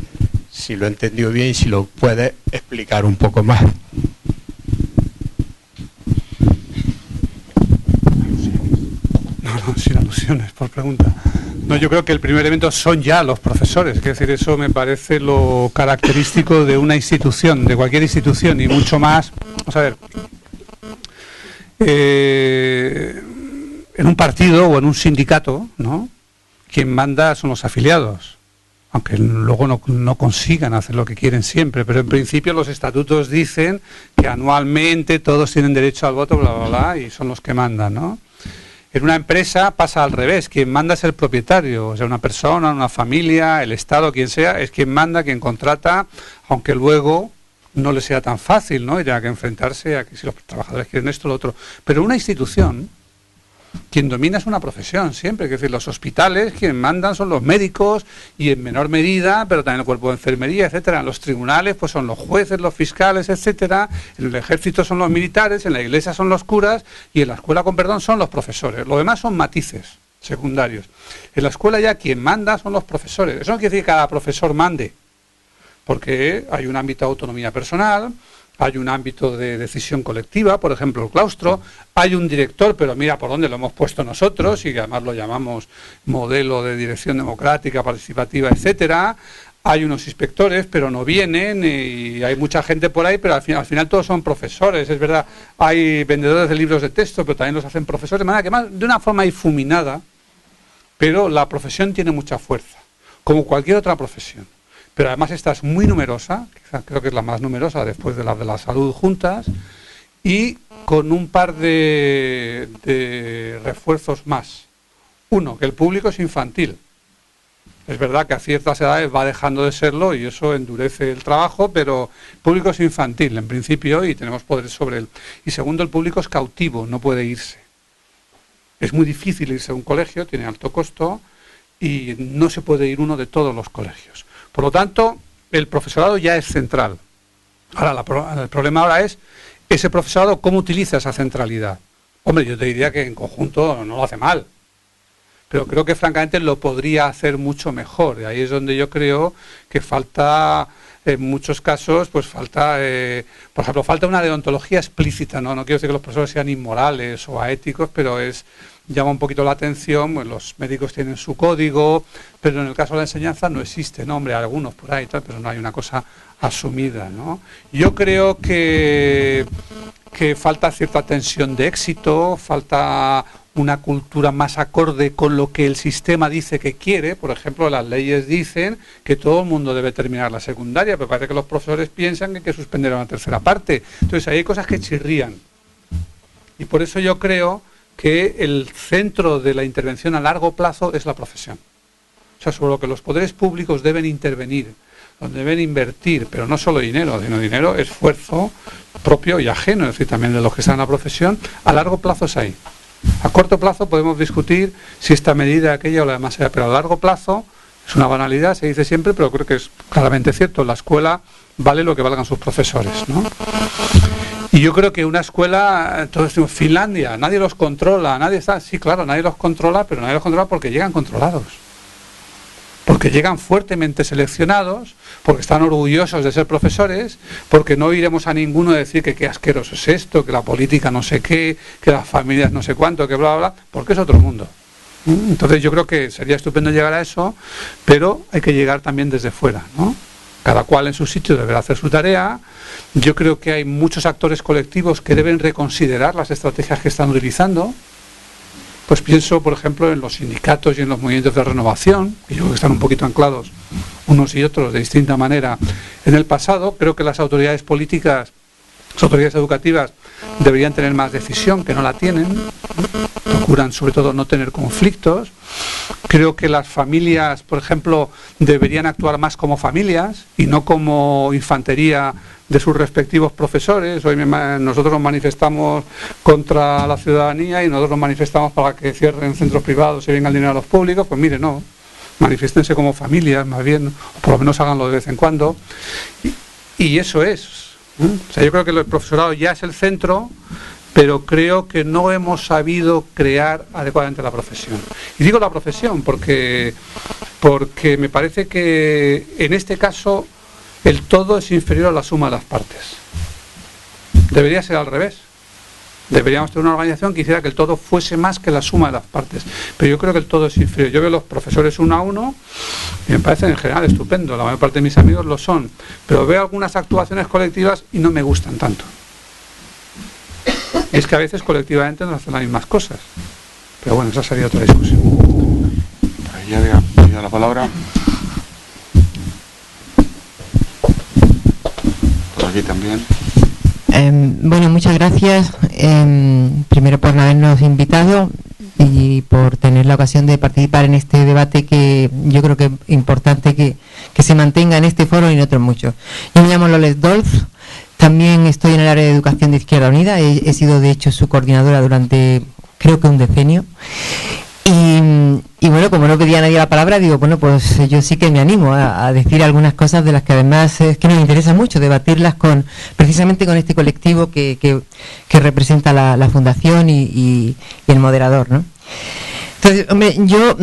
Si lo he entendido bien y si lo puedes explicar un poco más. No, sin alusiones, por pregunta. No, yo creo que el primer elemento son ya los profesores, es decir, eso me parece lo característico de una institución, de cualquier institución, y mucho más. Vamos a ver, en un partido o en un sindicato, ¿no?, quien manda son los afiliados, aunque luego no consigan hacer lo que quieren siempre, pero en principio los estatutos dicen que anualmente todos tienen derecho al voto, bla, bla, bla, y son los que mandan, ¿no? En una empresa pasa al revés, quien manda es el propietario, o sea, una persona, una familia, el Estado, quien sea, es quien manda, quien contrata, aunque luego no le sea tan fácil, ¿no?, y tenga que enfrentarse a que si los trabajadores quieren esto o lo otro. Pero una institución, quien domina es una profesión siempre, es decir, los hospitales, quien mandan son los médicos, y en menor medida, pero también el cuerpo de enfermería, etcétera. En los tribunales pues son los jueces, los fiscales, etcétera. En el ejército son los militares, en la iglesia son los curas, y en la escuela, con perdón, son los profesores. Lo demás son matices secundarios. En la escuela ya quien manda son los profesores. Eso no quiere decir que cada profesor mande, porque hay un ámbito de autonomía personal, hay un ámbito de decisión colectiva, por ejemplo el claustro, hay un director, pero mira por dónde lo hemos puesto nosotros, y además lo llamamos modelo de dirección democrática, participativa, etcétera. Hay unos inspectores, pero no vienen, y hay mucha gente por ahí, pero al final todos son profesores, es verdad. Hay vendedores de libros de texto, pero también los hacen profesores, de manera que más de una forma difuminada, pero la profesión tiene mucha fuerza, como cualquier otra profesión. Pero además esta es muy numerosa, quizá creo que es la más numerosa después de la salud juntas, y con un par de refuerzos más. Uno, que el público es infantil. Es verdad que a ciertas edades va dejando de serlo y eso endurece el trabajo, pero el público es infantil en principio y tenemos poder sobre él. Y segundo, el público es cautivo, no puede irse. Es muy difícil irse a un colegio, tiene alto costo y no se puede ir uno de todos los colegios. Por lo tanto, el profesorado ya es central. Ahora, el problema ahora es ese profesorado, ¿cómo utiliza esa centralidad? Hombre, yo te diría que en conjunto no lo hace mal, pero creo que francamente lo podría hacer mucho mejor. Y ahí es donde yo creo que falta, en muchos casos, pues falta, por ejemplo, falta una deontología explícita, ¿no? No quiero decir que los profesores sean inmorales o aéticos, pero llama un poquito la atención, pues los médicos tienen su código, pero en el caso de la enseñanza no existe, ¿no? Hombre, algunos por ahí, tal, pero no hay una cosa asumida, ¿no? Yo creo que falta cierta tensión de éxito, falta una cultura más acorde con lo que el sistema dice que quiere. Por ejemplo, las leyes dicen que todo el mundo debe terminar la secundaria, pero parece que los profesores piensan que hay que suspender una tercera parte. Entonces, ahí hay cosas que chirrían. Y por eso yo creo que el centro de la intervención a largo plazo es la profesión. O sea, sobre lo que los poderes públicos deben intervenir, donde deben invertir, pero no solo dinero, sino dinero, esfuerzo propio y ajeno, es decir, también de los que están en la profesión, a largo plazo es ahí. A corto plazo podemos discutir si esta medida, aquella o la demás sea, pero a largo plazo es una banalidad, se dice siempre, pero creo que es claramente cierto. La escuela vale lo que valgan sus profesores, ¿no? Y yo creo que una escuela, todos decimos, Finlandia, nadie los controla, nadie está... Sí, claro, nadie los controla, pero nadie los controla porque llegan controlados. Porque llegan fuertemente seleccionados, porque están orgullosos de ser profesores, porque no iremos a ninguno a decir que qué asqueroso es esto, que la política no sé qué, que las familias no sé cuánto, que bla, bla, bla, porque es otro mundo. Entonces yo creo que sería estupendo llegar a eso, pero hay que llegar también desde fuera, ¿no? Cada cual en su sitio deberá hacer su tarea. Yo creo que hay muchos actores colectivos que deben reconsiderar las estrategias que están utilizando. Pues pienso, por ejemplo, en los sindicatos y en los movimientos de renovación, que yo creo que están un poquito anclados unos y otros de distinta manera en el pasado. Creo que las autoridades políticas, las autoridades educativas, deberían tener más decisión, que no la tienen, procuran sobre todo no tener conflictos. Creo que las familias, por ejemplo, deberían actuar más como familias y no como infantería de sus respectivos profesores. Hoy nosotros nos manifestamos contra la ciudadanía y nosotros nos manifestamos para que cierren centros privados y venga el dinero a los públicos. Pues mire, no, manifiéstense como familias, más bien, o por lo menos háganlo de vez en cuando. Y eso es. O sea, yo creo que el profesorado ya es el centro, pero creo que no hemos sabido crear adecuadamente la profesión. Y digo la profesión porque me parece que en este caso el todo es inferior a la suma de las partes. Debería ser al revés. Deberíamos tener una organización que hiciera que el todo fuese más que la suma de las partes. Pero yo creo que el todo es inferior. Yo veo los profesores uno a uno y me parece en general estupendo. La mayor parte de mis amigos lo son. Pero veo algunas actuaciones colectivas y no me gustan tanto. Es que a veces colectivamente nos hacen las mismas cosas. Pero bueno, esa sería otra discusión. Ya había la palabra. Por aquí también. Bueno, muchas gracias. Primero por habernos invitado y por tener la ocasión de participar en este debate que yo creo que es importante que se mantenga en este foro y en otros muchos. Yo me llamo Loles Dolz. También estoy en el área de educación de Izquierda Unida, he sido de hecho su coordinadora durante creo que un decenio. Y bueno, como no pedía nadie la palabra, digo, bueno, pues yo sí que me animo a decir algunas cosas de las que además es que nos interesa mucho debatirlas precisamente con este colectivo que representa la Fundación y el moderador, ¿no? Entonces, hombre, yo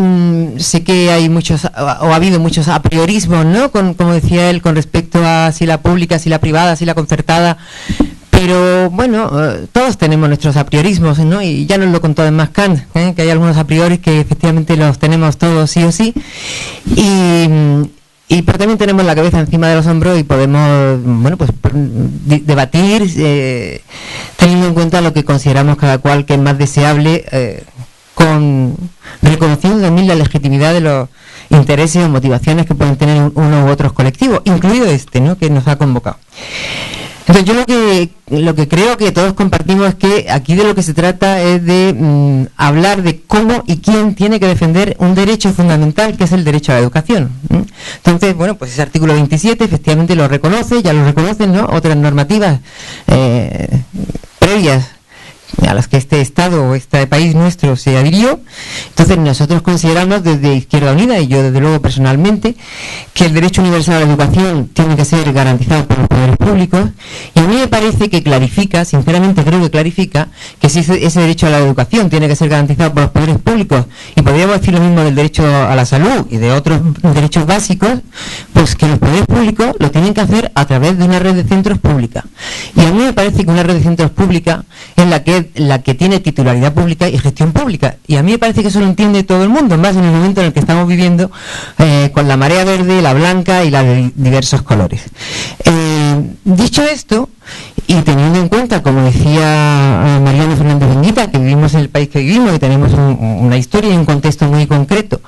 sé que hay muchos, o ha habido muchos apriorismos, ¿no? Como decía él, con respecto a si la pública, si la privada, si la concertada. Pero bueno, todos tenemos nuestros apriorismos, ¿no? Y ya nos lo contó además Kant, que hay algunos a priori que efectivamente los tenemos todos sí o sí. Pero también tenemos la cabeza encima de los hombros y podemos, bueno, pues debatir teniendo en cuenta lo que consideramos cada cual que es más deseable, reconociendo también la legitimidad de los intereses o motivaciones que pueden tener unos u otros colectivos, incluido este, ¿no?, que nos ha convocado. Entonces yo lo que creo que todos compartimos es que aquí de lo que se trata es de hablar de cómo y quién tiene que defender un derecho fundamental, que es el derecho a la educación. Entonces, bueno, pues ese artículo 27 efectivamente lo reconoce, ya lo reconocen, ¿no?, otras normativas previas a las que este Estado o este país nuestro se adhirió. Entonces nosotros consideramos desde Izquierda Unida, y yo desde luego personalmente, que el derecho universal a la educación tiene que ser garantizado por los poderes públicos, y a mí me parece que clarifica, sinceramente creo que clarifica, que si ese derecho a la educación tiene que ser garantizado por los poderes públicos, y podríamos decir lo mismo del derecho a la salud y de otros derechos básicos, pues que los poderes públicos lo tienen que hacer a través de una red de centros pública. Y a mí me parece que una red de centros pública es la que tiene titularidad pública y gestión pública, y a mí me parece que eso lo entiende todo el mundo, más en el momento en el que estamos viviendo con la marea verde, la blanca y la de diversos colores. Dicho esto, y teniendo en cuenta, como decía Mariano Fernández Benguita, que vivimos en el país que vivimos y tenemos una historia y un contexto muy concreto,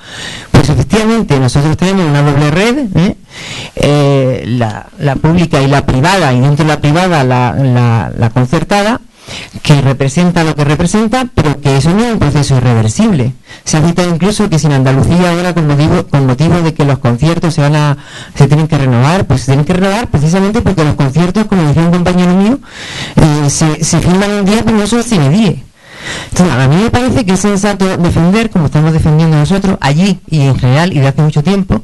pues efectivamente nosotros tenemos una doble red, la pública y la privada, y dentro de la privada la concertada, que representa lo que representa, pero que eso no es un proceso irreversible. Se ha citado incluso que si en Andalucía ahora con motivo de que los conciertos se tienen que renovar, pues se tienen que renovar precisamente porque los conciertos, como decía un compañero mío, se firman un día, pero no son sine die. Entonces, a mí me parece que es sensato defender, como estamos defendiendo nosotros allí y en general y de hace mucho tiempo,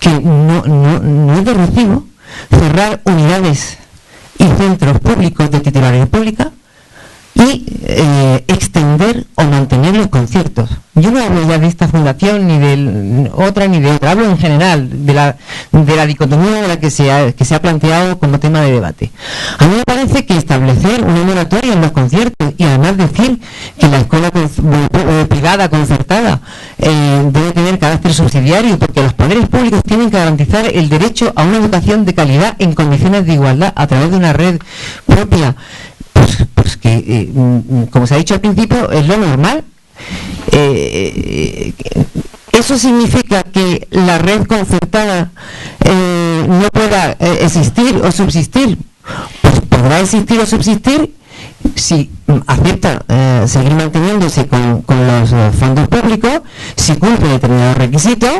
que no es de recibo cerrar unidades y centros públicos de titularidad pública y extender o mantener los conciertos. Yo no hablo ya de esta fundación ni de otra ni de otra, hablo en general de la dicotomía de la que se ha planteado como tema de debate. A mí me parece que establecer una moratoria en los conciertos y además decir que la escuela privada concertada debe tener carácter subsidiario, porque los poderes públicos tienen que garantizar el derecho a una educación de calidad en condiciones de igualdad a través de una red propia, pues que, como se ha dicho al principio, es lo normal. Eso significa que la red concertada no pueda existir o subsistir. Pues podrá existir o subsistir si acepta seguir manteniéndose con los fondos públicos, si cumple determinados requisitos,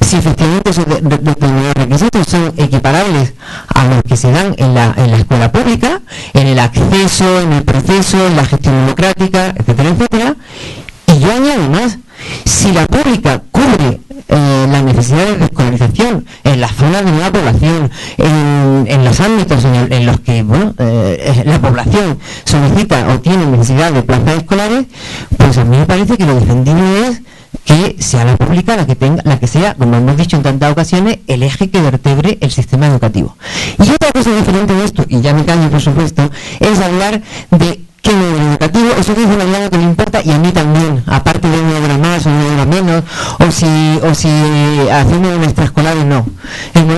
si efectivamente esos determinados requisitos son equiparables a los que se dan en la escuela pública, en el acceso, en el proceso, en la gestión democrática, etcétera, etcétera. Y yo añado más, si la pública cubre las necesidades de escolarización en las zonas de nueva población, en los ámbitos en los que la población solicita o tiene necesidad de plazas escolares, pues a mí me parece que lo defendible es que sea la pública la que sea, como hemos dicho en tantas ocasiones, el eje que vertebre el sistema educativo. Y otra cosa diferente de esto, y ya me callo por supuesto, es hablar de qué modelo educativo. Eso dice Mariano que le importa, y a mí también, aparte de una hora más o una hora menos, o si hacemos un extraescolar, no.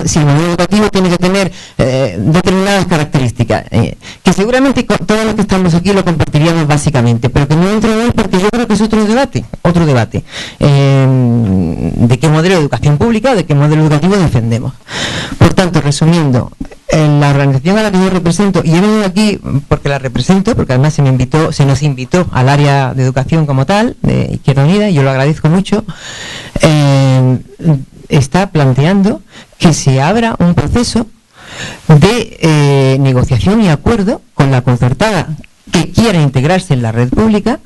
Si el modelo educativo tiene que tener determinadas características, que seguramente todos los que estamos aquí lo compartiríamos básicamente, pero que no entro en él porque yo creo que es otro debate, de qué modelo de educación pública o de qué modelo educativo defendemos. Por tanto, resumiendo, en la organización a la que yo represento, y he venido aquí porque la represento, porque además se nos invitó al área de educación como tal, de Izquierda Unida, y yo lo agradezco mucho, está planteando que se abra un proceso de negociación y acuerdo con la concertada que quiera integrarse en la red pública,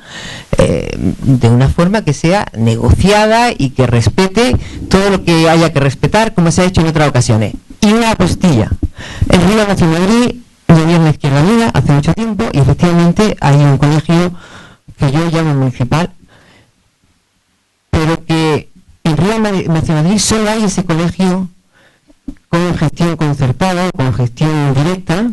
de una forma que sea negociada y que respete todo lo que haya que respetar, como se ha hecho en otras ocasiones. Y una apostilla: el Río Nació Madrid gobierna Izquierda Unida hace mucho tiempo, y efectivamente hay un colegio que yo llamo municipal, pero que en Río Nació Madrid solo hay ese colegio con gestión concertada, con gestión directa,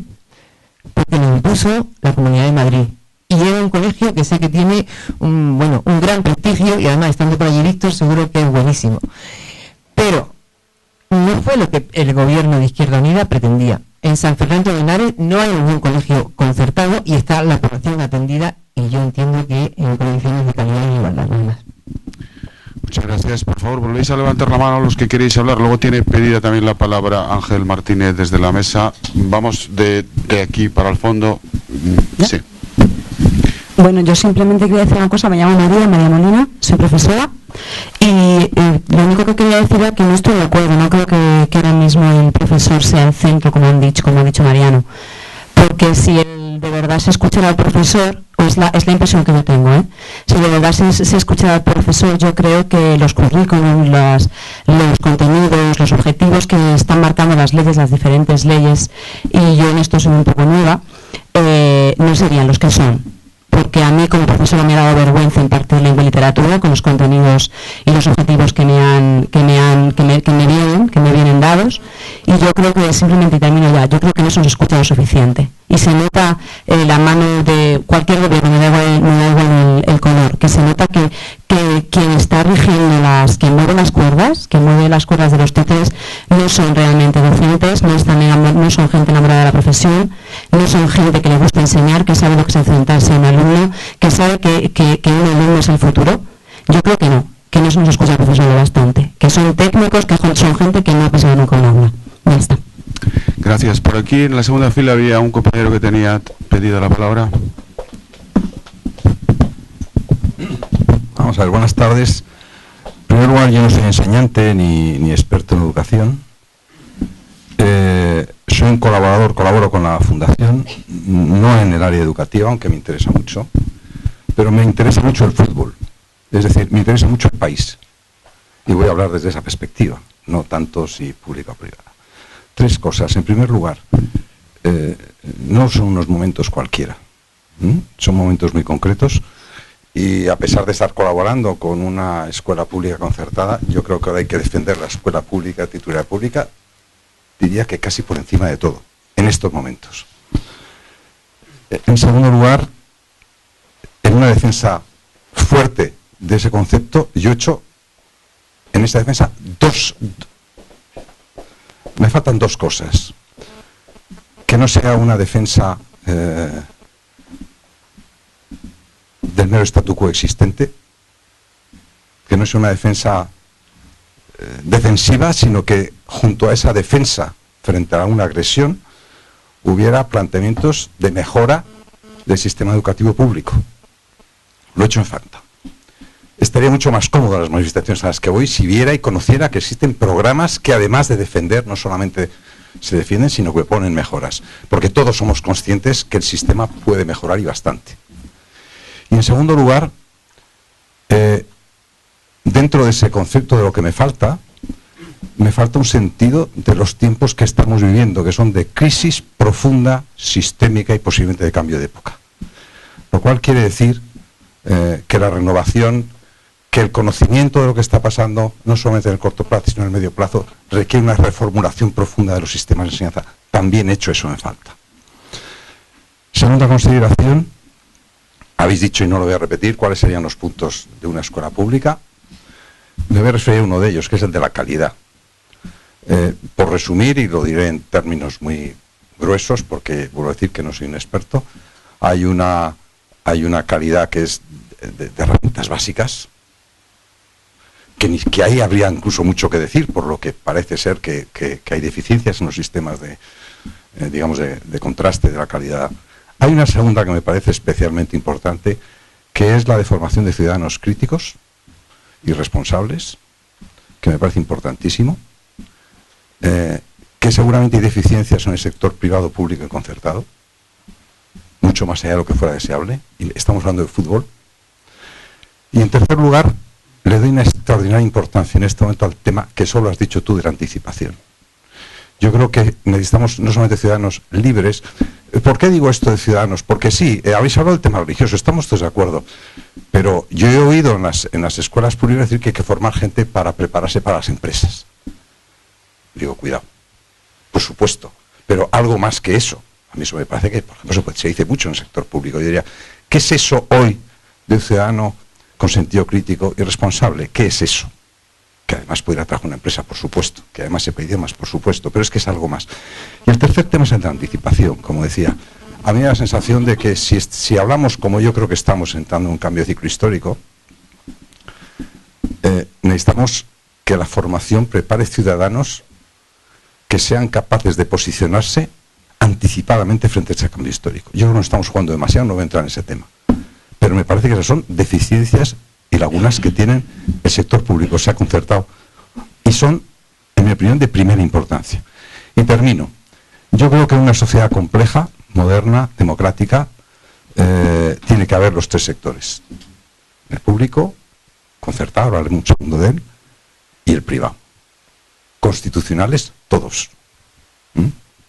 porque lo impuso la Comunidad de Madrid. Y era un colegio que sé que tiene un gran prestigio, y además, estando por allí Víctor, seguro que es buenísimo. Pero no fue lo que el gobierno de Izquierda Unida pretendía. En San Fernando de Henares no hay ningún colegio concertado y está la población atendida, y yo entiendo que en condiciones de calidad y igualdad, nada más. Muchas gracias. Por favor, volvéis a levantar la mano los que queréis hablar. Luego tiene pedida también la palabra Ángel Martínez desde la mesa. Vamos de aquí para el fondo. ¿Ya? Sí. Bueno, yo simplemente quería decir una cosa. Me llamo María Molina, soy profesora, y lo único que quería decir es que no estoy de acuerdo. No creo que ahora mismo el profesor sea el centro, como ha dicho Mariano, porque si de verdad se escuchara al profesor, es la impresión que yo tengo, si de verdad se escuchara al profesor, yo creo que los currículums, los contenidos, los objetivos que están marcando las diferentes leyes, y yo en esto soy un poco nueva, no serían los que son. Porque a mí como profesora me ha dado vergüenza impartir lengua y literatura con los contenidos y los objetivos que me vienen dados, y yo creo que simplemente, y termino ya, yo creo que no se nos escucha lo suficiente, y se nota la mano de cualquier gobierno, me da igual el color, que se nota que quien está rigiendo quien mueve las cuerdas de los títeres, no son realmente docentes, no son gente enamorada de la profesión, no son gente que le gusta enseñar, que sabe lo que es enfrentarse a un alumno, que sabe que un alumno es el futuro. Yo creo que no se nos escucha el profesor bastante, que son técnicos, que son gente que no ha pasado nunca un aula. Ya está. Gracias. Por aquí en la segunda fila había un compañero que tenía pedida la palabra. Vamos a ver, buenas tardes. En primer lugar, yo no soy enseñante ni experto en educación. Soy un colaboro con la Fundación, no en el área educativa, aunque me interesa mucho, pero me interesa mucho el fútbol. Es decir, me interesa mucho el país. Y voy a hablar desde esa perspectiva, no tanto si pública o privada. 3 cosas. En primer lugar, no son unos momentos cualquiera. Son momentos muy concretos. Y a pesar de estar colaborando con una escuela pública concertada, yo creo que ahora hay que defender la escuela pública, titularidad pública, diría que casi por encima de todo, en estos momentos. En segundo lugar, en una defensa fuerte de ese concepto, yo he hecho en esta defensa me faltan 2 cosas. Que no sea una defensa del mero statu quo existente, que no sea una defensa defensiva, sino que junto a esa defensa frente a una agresión hubiera planteamientos de mejora del sistema educativo público. Lo he hecho en falta. Estaría mucho más cómodo en las manifestaciones a las que voy si viera y conociera que existen programas que, además de defender, no solamente se defienden, sino que ponen mejoras. Porque todos somos conscientes que el sistema puede mejorar y bastante. Y en segundo lugar, dentro de ese concepto de lo que me falta un sentido de los tiempos que estamos viviendo, que son de crisis profunda, sistémica y posiblemente de cambio de época. Lo cual quiere decir que la renovación, que el conocimiento de lo que está pasando, no solamente en el corto plazo, sino en el medio plazo, requiere una reformulación profunda de los sistemas de enseñanza. También hecho eso en falta. Segunda consideración, habéis dicho, y no lo voy a repetir, cuáles serían los puntos de una escuela pública. Me voy a referir a uno de ellos, que es el de la calidad. Por resumir, y lo diré en términos muy gruesos, porque vuelvo a decir que no soy un experto, hay una calidad que es de herramientas básicas, que ahí habría incluso mucho que decir, por lo que parece ser que hay deficiencias en los sistemas de contraste de la calidad. Hay una segunda que me parece especialmente importante, que es la de formación de ciudadanos críticos y responsables, que me parece importantísimo, que seguramente hay deficiencias en el sector privado, público y concertado, mucho más allá de lo que fuera deseable, y estamos hablando de fútbol. Y en tercer lugar, le doy una extraordinaria importancia en este momento al tema que solo has dicho tú de la anticipación. Yo creo que necesitamos no solamente ciudadanos libres. ¿Por qué digo esto de ciudadanos? Porque sí, habéis hablado del tema religioso, estamos todos de acuerdo, pero yo he oído en las escuelas públicas decir que hay que formar gente para prepararse para las empresas. Digo, cuidado, por supuesto, pero algo más que eso. A mí eso me parece que, por ejemplo, se dice mucho en el sector público. Yo diría, ¿qué es eso hoy de un ciudadano con sentido crítico y responsable? ¿Qué es eso? Que además puede ir a trabajar en una empresa, por supuesto, que además sepa idiomas, por supuesto, pero es que es algo más. Y el tercer tema es el de anticipación, como decía. A mí me da la sensación de que si hablamos, como yo creo que estamos entrando en un cambio de ciclo histórico, necesitamos que la formación prepare ciudadanos que sean capaces de posicionarse anticipadamente frente a ese cambio histórico. Yo creo que no estamos jugando demasiado, no voy a entrar en ese tema. Pero me parece que esas son deficiencias y lagunas que tienen el sector público, se ha concertado, y son, en mi opinión, de primera importancia. Y termino. Yo creo que en una sociedad compleja, moderna, democrática, tiene que haber los tres sectores. El público, concertado, ahora hablaré un segundo de él, y el privado. Constitucionales, todos.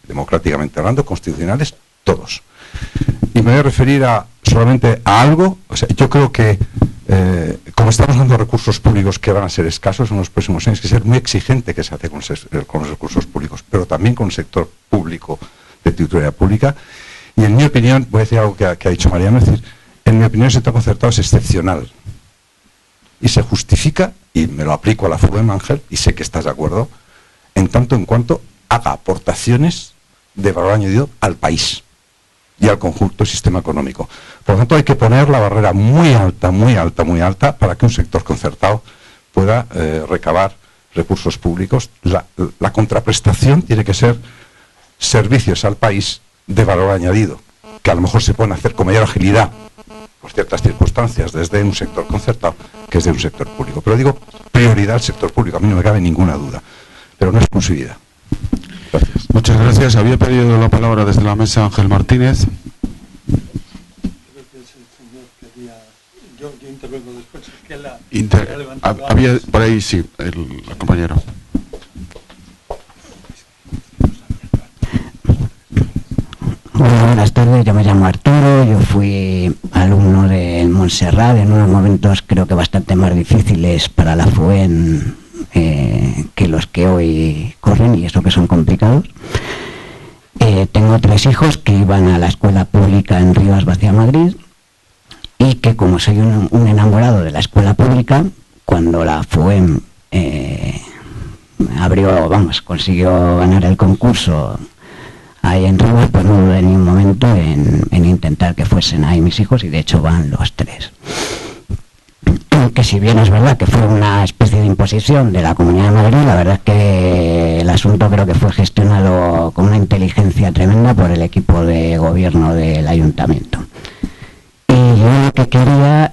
Democráticamente hablando, constitucionales, todos. Y me voy a referir solamente a algo. O sea, yo creo que como estamos dando recursos públicos que van a ser escasos en los próximos años, hay que ser muy exigente que se hace con los recursos públicos, pero también con el sector público de titularidad pública. Y en mi opinión, voy a decir algo que ha dicho Mariano, es decir, en mi opinión el sector concertado es excepcional. Y se justifica, y me lo aplico a la FUEM, Ángel, y sé que estás de acuerdo, en tanto en cuanto haga aportaciones de valor añadido al país y al conjunto del sistema económico. Por lo tanto, hay que poner la barrera muy alta, muy alta, muy alta, para que un sector concertado pueda recabar recursos públicos. La contraprestación tiene que ser servicios al país de valor añadido, que a lo mejor se pueden hacer con mayor agilidad, por ciertas circunstancias, desde un sector concertado que desde un sector público. Pero digo, prioridad al sector público, a mí no me cabe ninguna duda, pero no exclusividad. Gracias. Muchas gracias. Había pedido la palabra desde la mesa Ángel Martínez. Yo intervengo después. Había por ahí, sí, el compañero. Hola, buenas tardes, yo me llamo Arturo, yo fui alumno del Montserrat en unos momentos creo que bastante más difíciles para la FUEN que los que hoy corren, y eso que son complicados. Tengo 3 hijos que iban a la escuela pública en Rivas Vacia, Madrid, y que como soy un enamorado de la escuela pública, cuando la FUEM consiguió ganar el concurso ahí en Rivas, pues no dudé ni un momento en intentar que fuesen ahí mis hijos, y de hecho van los 3. Que si bien es verdad que fue una especie de imposición de la Comunidad de Madrid, la verdad es que el asunto creo que fue gestionado con una inteligencia tremenda por el equipo de gobierno del ayuntamiento. yo lo que quería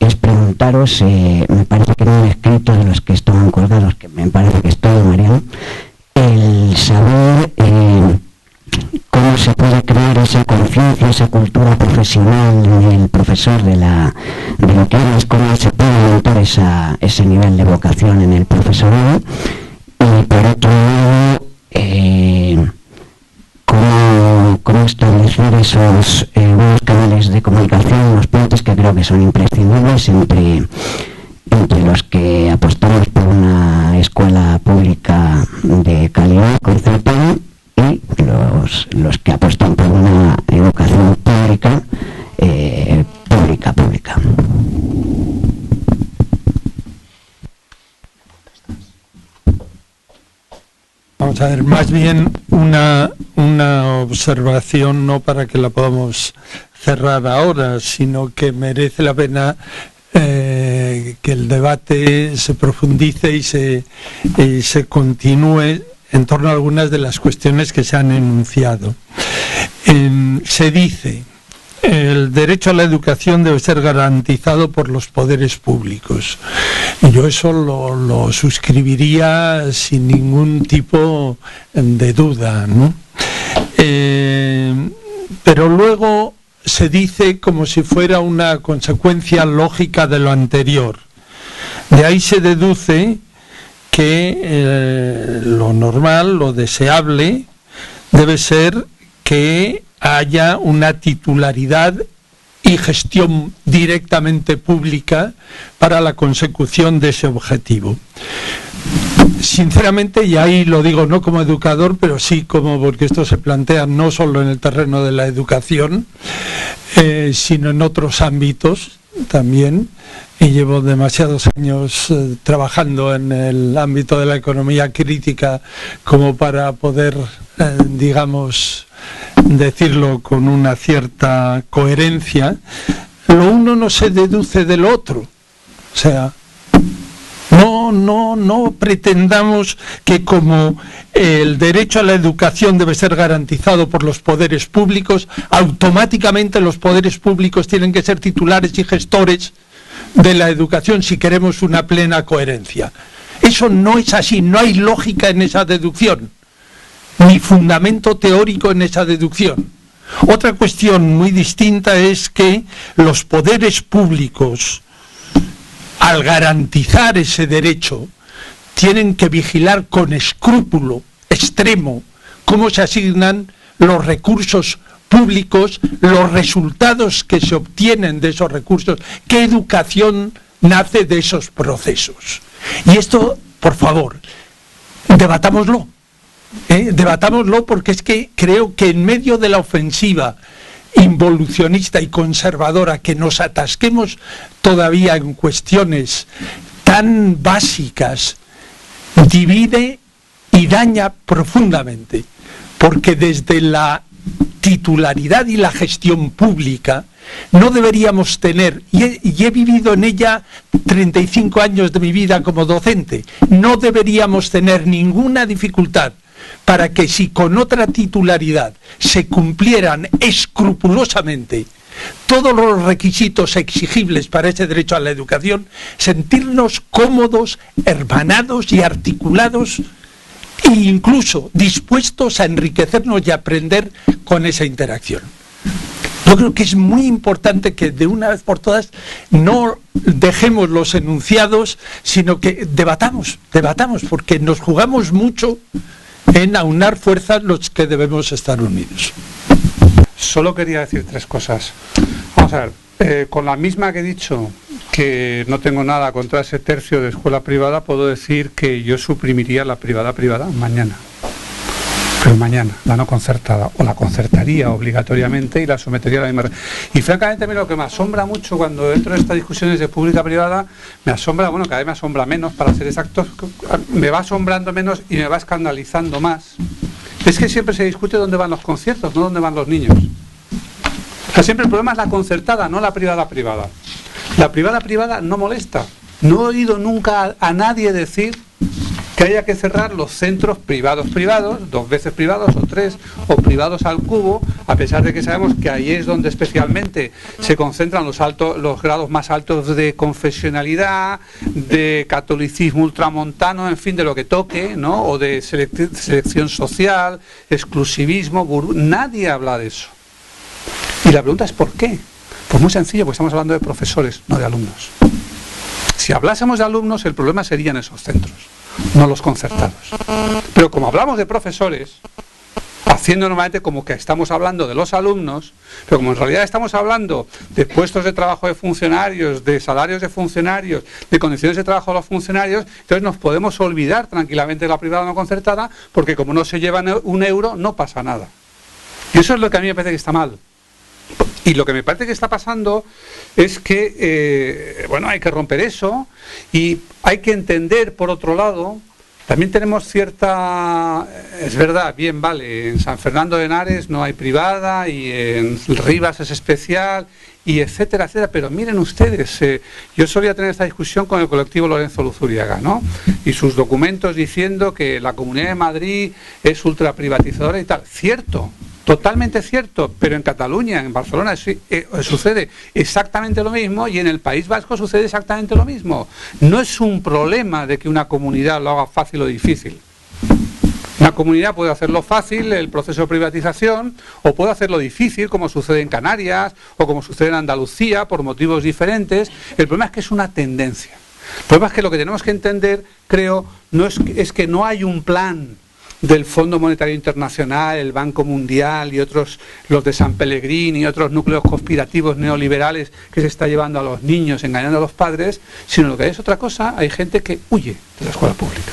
es preguntaros, me parece que en un escrito de los que estaban colgados, que me parece que es todo, Mariano, el saber cómo se puede crear esa conciencia, esa cultura profesional en el profesor de lo que es, cómo se puede aumentar ese nivel de vocación en el profesorado, y por otro lado, cómo establecer esos nuevos canales de comunicación, unos puentes que creo que son imprescindibles entre los que apostamos por una escuela pública de calidad concertada y los que apuestan por una educación pública, pública. Vamos a ver, más bien una observación, no para que la podamos cerrar ahora, sino que merece la pena que el debate se profundice y se continúe en torno a algunas de las cuestiones que se han enunciado. Se dice: el derecho a la educación debe ser garantizado por los poderes públicos. Y yo eso lo suscribiría sin ningún tipo de duda, ¿no? Pero luego se dice como si fuera una consecuencia lógica de lo anterior. De ahí se deduce que lo normal, lo deseable, debe ser que haya una titularidad y gestión directamente pública para la consecución de ese objetivo. Sinceramente, y ahí lo digo no como educador, pero sí porque esto se plantea no solo en el terreno de la educación, sino en otros ámbitos también, y llevo demasiados años trabajando en el ámbito de la economía crítica como para poder, digamos, decirlo con una cierta coherencia. Lo uno no se deduce del otro. O sea, no pretendamos que como el derecho a la educación debe ser garantizado por los poderes públicos, automáticamente los poderes públicos tienen que ser titulares y gestores de la educación si queremos una plena coherencia. Eso no es así, no hay lógica en esa deducción, ni fundamento teórico en esa deducción. Otra cuestión muy distinta es que los poderes públicos, al garantizar ese derecho, tienen que vigilar con escrúpulo extremo cómo se asignan los recursos públicos, los resultados que se obtienen de esos recursos, qué educación nace de esos procesos. Y esto, por favor, debatámoslo. Debatámoslo, porque es que creo que en medio de la ofensiva involucionista y conservadora, que nos atasquemos todavía en cuestiones tan básicas, divide y daña profundamente, porque desde la titularidad y la gestión pública no deberíamos tener, y he vivido en ella 35 años de mi vida como docente, no deberíamos tener ninguna dificultad para que, si con otra titularidad se cumplieran escrupulosamente todos los requisitos exigibles para ese derecho a la educación, sentirnos cómodos, hermanados y articulados, e incluso dispuestos a enriquecernos y aprender con esa interacción. Yo creo que es muy importante que de una vez por todas no dejemos los enunciados, sino que debatamos, porque nos jugamos mucho en aunar fuerzas los que debemos estar unidos. Solo quería decir tres cosas. Vamos a ver, con la misma que he dicho, que no tengo nada contra ese tercio de escuela privada, puedo decir que yo suprimiría la privada mañana. Pero mañana, la no concertada, o la concertaría obligatoriamente y la sometería a la misma. Y francamente, a mí lo que me asombra mucho cuando entro en estas discusiones de pública-privada, me asombra, bueno, cada vez me asombra menos, para ser exactos, me va asombrando menos y me va escandalizando más. Es que siempre se discute dónde van los conciertos, no dónde van los niños. O sea, siempre el problema es la concertada, no la privada-privada. La privada-privada no molesta. No he oído nunca a nadie decir que haya que cerrar los centros privados, 2 veces privados o 3, o privados al cubo, a pesar de que sabemos que ahí es donde especialmente se concentran los grados más altos de confesionalidad, de catolicismo ultramontano, en fin, de lo que toque, ¿no? O de selección social, exclusivismo, nadie habla de eso. Y la pregunta es ¿por qué? Pues muy sencillo, porque estamos hablando de profesores, no de alumnos. Si hablásemos de alumnos, el problema serían esos centros, no los concertados. Pero como hablamos de profesores, haciendo normalmente como que estamos hablando de los alumnos, pero como en realidad estamos hablando de puestos de trabajo de funcionarios, de salarios de funcionarios, de condiciones de trabajo de los funcionarios, entonces nos podemos olvidar tranquilamente de la privada no concertada, porque como no se llevan un euro, no pasa nada. Y eso es lo que a mí me parece que está mal. Y lo que me parece que está pasando es que, hay que romper eso y hay que entender, por otro lado, también tenemos cierta, es verdad, bien, vale, en San Fernando de Henares no hay privada y en Rivas es especial y etcétera, etcétera, pero miren ustedes, yo solía tener esta discusión con el colectivo Lorenzo Luzuriaga, ¿no? Y sus documentos diciendo que la Comunidad de Madrid es ultraprivatizadora y tal, cierto. Totalmente cierto, pero en Cataluña, en Barcelona sucede exactamente lo mismo y en el País Vasco sucede exactamente lo mismo. No es un problema de que una comunidad lo haga fácil o difícil. Una comunidad puede hacerlo fácil, el proceso de privatización, o puede hacerlo difícil, como sucede en Canarias o como sucede en Andalucía, por motivos diferentes. El problema es que es una tendencia. El problema es que lo que tenemos que entender, creo, es que no hay un plan del Fondo Monetario Internacional, el Banco Mundial y otros, los de San Pellegrini y otros núcleos conspirativos neoliberales que se está llevando a los niños, engañando a los padres, sino lo que hay es otra cosa, hay gente que huye de la escuela pública.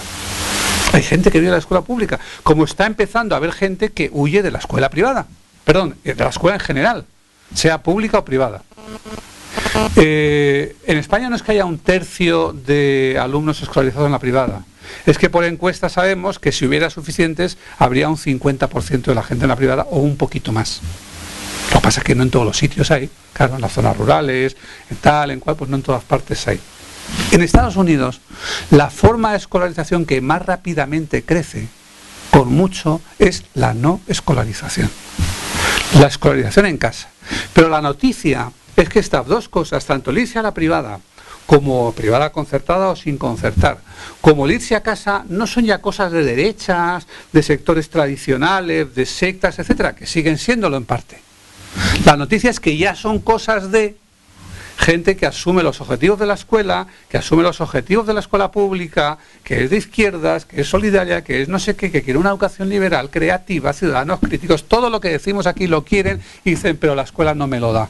Hay gente que huye de la escuela pública, como está empezando a haber gente que huye de la escuela privada, perdón, de la escuela en general, sea pública o privada. En España no es que haya 1/3 de alumnos escolarizados en la privada. Es que por encuestas sabemos que si hubiera suficientes, habría un 50% de la gente en la privada o un poquito más. Lo que pasa es que no en todos los sitios hay, claro, en las zonas rurales, en tal, en cual, pues no en todas partes hay. En Estados Unidos, la forma de escolarización que más rápidamente crece, con mucho, es la no escolarización. La escolarización en casa. Pero la noticia es que estas dos cosas, tanto el irse a la privada, como privada concertada o sin concertar, como el irse a casa, no son ya cosas de derechas, de sectores tradicionales, de sectas, etcétera, que siguen siéndolo en parte. La noticia es que ya son cosas de gente que asume los objetivos de la escuela, que asume los objetivos de la escuela pública, que es de izquierdas, que es solidaria, que es no sé qué, que quiere una educación liberal, creativa, ciudadanos críticos, todo lo que decimos aquí lo quieren y dicen, pero la escuela no me lo da.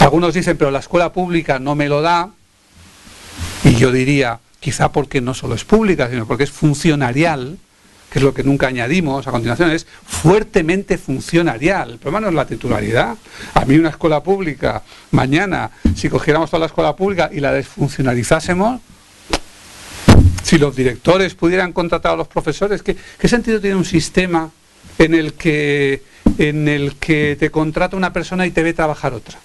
Algunos dicen, pero la escuela pública no me lo da, y yo diría, quizá porque no solo es pública, sino porque es funcionarial, que es lo que nunca añadimos a continuación, es fuertemente funcionarial. El problema no es la titularidad. A mí una escuela pública, mañana, si cogiéramos toda la escuela pública y la desfuncionalizásemos, si los directores pudieran contratar a los profesores, ¿qué sentido tiene un sistema en el que te contrata una persona y te ve trabajar otra?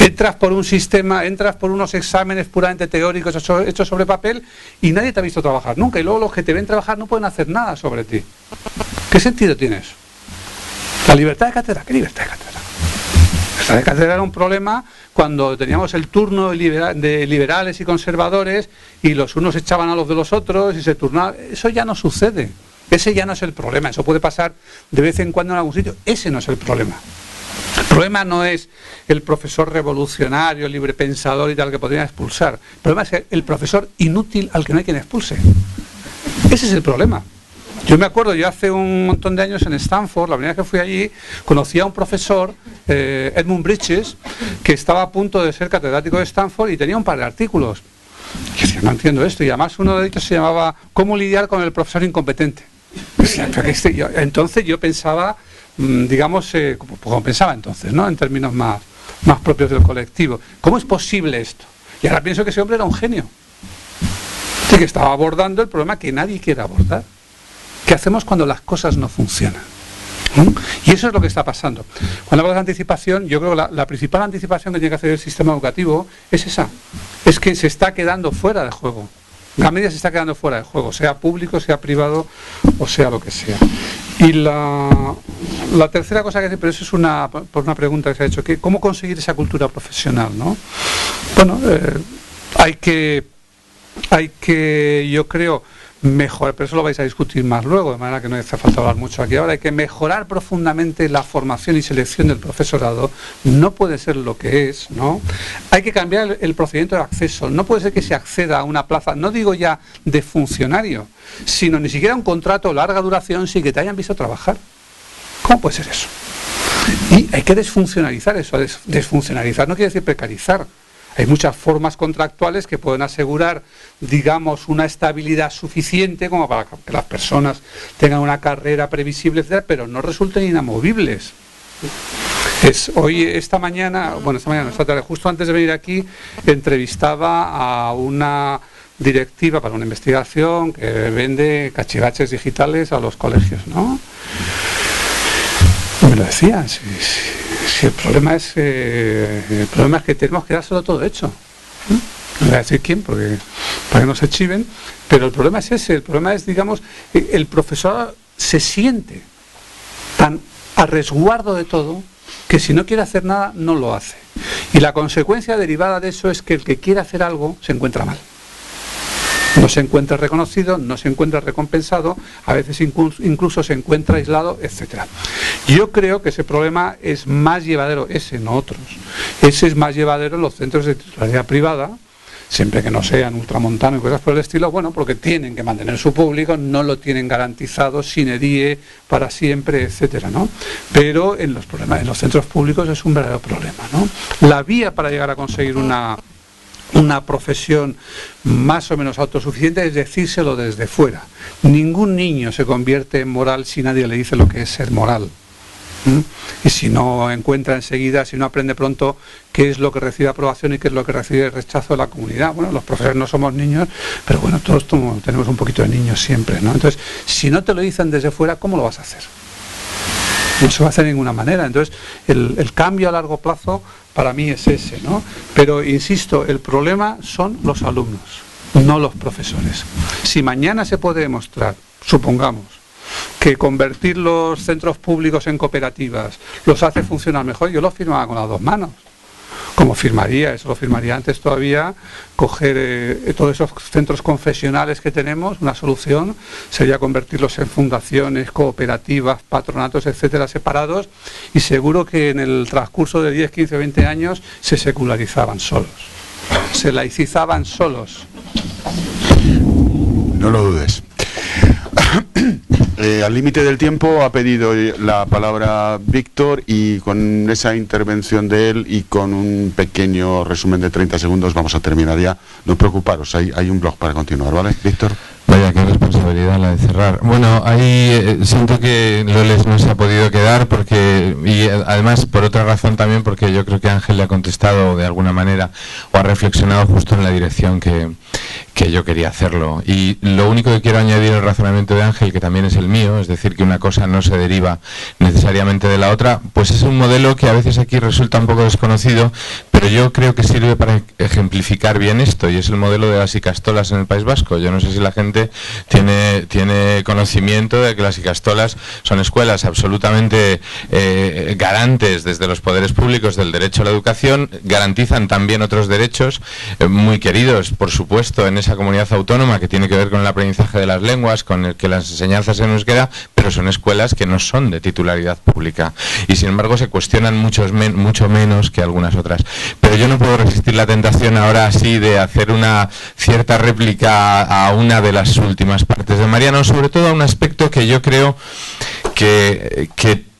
Entras por un sistema, entras por unos exámenes puramente teóricos hechos sobre papel y nadie te ha visto trabajar nunca. Y luego los que te ven trabajar no pueden hacer nada sobre ti. ¿Qué sentido tiene eso? La libertad de cátedra. ¿Qué libertad de cátedra? La libertad de cátedra era un problema cuando teníamos el turno de liberales y conservadores y los unos echaban a los de los otros y se turnaban. Eso ya no sucede. Ese ya no es el problema. Eso puede pasar de vez en cuando en algún sitio. Ese no es el problema. El problema no es el profesor revolucionario, librepensador y tal que podrían expulsar. El problema es el profesor inútil al que no hay quien expulse. Ese es el problema. Yo me acuerdo, yo hace un montón de años en Stanford, la primera vez que fui allí, conocí a un profesor, Edmund Bridges, que estaba a punto de ser catedrático de Stanford y tenía un par de artículos. Y yo decía, no entiendo esto. Y además uno de ellos se llamaba ¿Cómo lidiar con el profesor incompetente? Entonces yo pensaba, digamos, como pensaba entonces, ¿no? En términos más propios del colectivo. ¿Cómo es posible esto? Y ahora pienso que ese hombre era un genio. Y que estaba abordando el problema que nadie quiere abordar. ¿Qué hacemos cuando las cosas no funcionan? Y eso es lo que está pasando. Cuando hablo de anticipación, yo creo que la principal anticipación que tiene que hacer el sistema educativo es esa. Es que se está quedando fuera de juego. Gran media se está quedando fuera de juego, sea público, sea privado o sea lo que sea. Y la tercera cosa que hace, pero eso es por una pregunta que se ha hecho, que ¿cómo conseguir esa cultura profesional, ¿no? Bueno, hay que, yo creo, mejorar, pero eso lo vais a discutir más luego, de manera que no hace falta hablar mucho aquí ahora. Hay que mejorar profundamente la formación y selección del profesorado. No puede ser lo que es, ¿no? Hay que cambiar el procedimiento de acceso. No puede ser que se acceda a una plaza, no digo ya de funcionario, sino ni siquiera un contrato de larga duración sin que te hayan visto trabajar. ¿Cómo puede ser eso? Y hay que desfuncionalizar eso. Desfuncionalizar no quiere decir precarizar. Hay muchas formas contractuales que pueden asegurar, digamos, una estabilidad suficiente como para que las personas tengan una carrera previsible, etcétera, pero no resulten inamovibles. Esta tarde, justo antes de venir aquí, entrevistaba a una directiva para una investigación que vende cachivaches digitales a los colegios, ¿no? Me lo decía, si el problema es que tenemos que dárselo todo hecho. No voy a decir quién, para que no se chiven, pero el problema es ese, el problema es, digamos, el profesor se siente tan a resguardo de todo que si no quiere hacer nada, no lo hace. Y la consecuencia derivada de eso es que el que quiere hacer algo se encuentra mal. No se encuentra reconocido, no se encuentra recompensado, a veces incluso se encuentra aislado, etcétera. Yo creo que ese problema es más llevadero, ese no otros, ese es más llevadero en los centros de titularidad privada, siempre que no sean ultramontanos y cosas por el estilo, bueno, porque tienen que mantener su público, no lo tienen garantizado sine die para siempre, etcétera, ¿no? Pero en los centros públicos es un verdadero problema, ¿no? La vía para llegar a conseguir una profesión más o menos autosuficiente es decírselo desde fuera. Ningún niño se convierte en moral si nadie le dice lo que es ser moral. Y si no encuentra enseguida, si no aprende pronto qué es lo que recibe aprobación y qué es lo que recibe rechazo de la comunidad. Bueno, los profesores no somos niños, pero bueno, todos tenemos un poquito de niños siempre, ¿no? Entonces, si no te lo dicen desde fuera, ¿cómo lo vas a hacer? No se va a hacer de ninguna manera. Entonces, el cambio a largo plazo para mí es ese, ¿no? Pero, insisto, el problema son los alumnos, no los profesores. Si mañana se puede demostrar, supongamos, que convertir los centros públicos en cooperativas los hace funcionar mejor, yo lo firmaba con las dos manos. Como firmaría, eso lo firmaría antes todavía, coger todos esos centros confesionales que tenemos, una solución sería convertirlos en fundaciones, cooperativas, patronatos, etcétera, separados, y seguro que en el transcurso de 10, 15, 20 años se secularizaban solos, se laicizaban solos. No lo dudes. Al límite del tiempo ha pedido la palabra Víctor, y con esa intervención de él y con un pequeño resumen de 30 segundos vamos a terminar ya. No preocuparos, hay un blog para continuar, ¿vale, Víctor? Vaya, qué responsabilidad la de cerrar. Bueno, ahí siento que Loles no se ha podido quedar y además por otra razón también, porque yo creo que Ángel le ha contestado de alguna manera o ha reflexionado justo en la dirección que yo quería hacerlo. Y lo único que quiero añadir al razonamiento de Ángel, que también es el mío, es decir, que una cosa no se deriva necesariamente de la otra, pues es un modelo que a veces aquí resulta un poco desconocido, pero yo creo que sirve para ejemplificar bien esto, y es el modelo de las ikastolas en el País Vasco. Yo no sé si la gente tiene conocimiento de que las ikastolas son escuelas absolutamente garantes desde los poderes públicos del derecho a la educación, garantizan también otros derechos muy queridos, por supuesto, en esa comunidad autónoma, que tiene que ver con el aprendizaje de las lenguas, con el que las enseñanzas en euskera, pero son escuelas que no son de titularidad pública y sin embargo se cuestionan mucho menos que algunas otras. Pero yo no puedo resistir la tentación ahora así de hacer una cierta réplica a una de las últimas partes de Mariano, sobre todo a un aspecto que yo creo que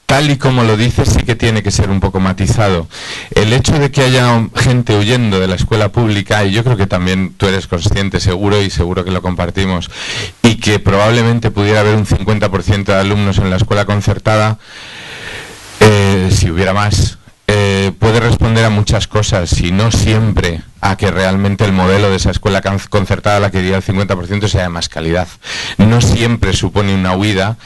tal y como lo dice sí que tiene que ser un poco matizado. El hecho de que haya gente huyendo de la escuela pública, y yo creo que también tú eres consciente seguro, y seguro que lo compartimos, y que probablemente pudiera haber un 50% de alumnos en la escuela concertada, si hubiera más, puede responder a muchas cosas, y no siempre a que realmente el modelo de esa escuela concertada a la que diría el 50% sea de más calidad. No siempre supone una huida.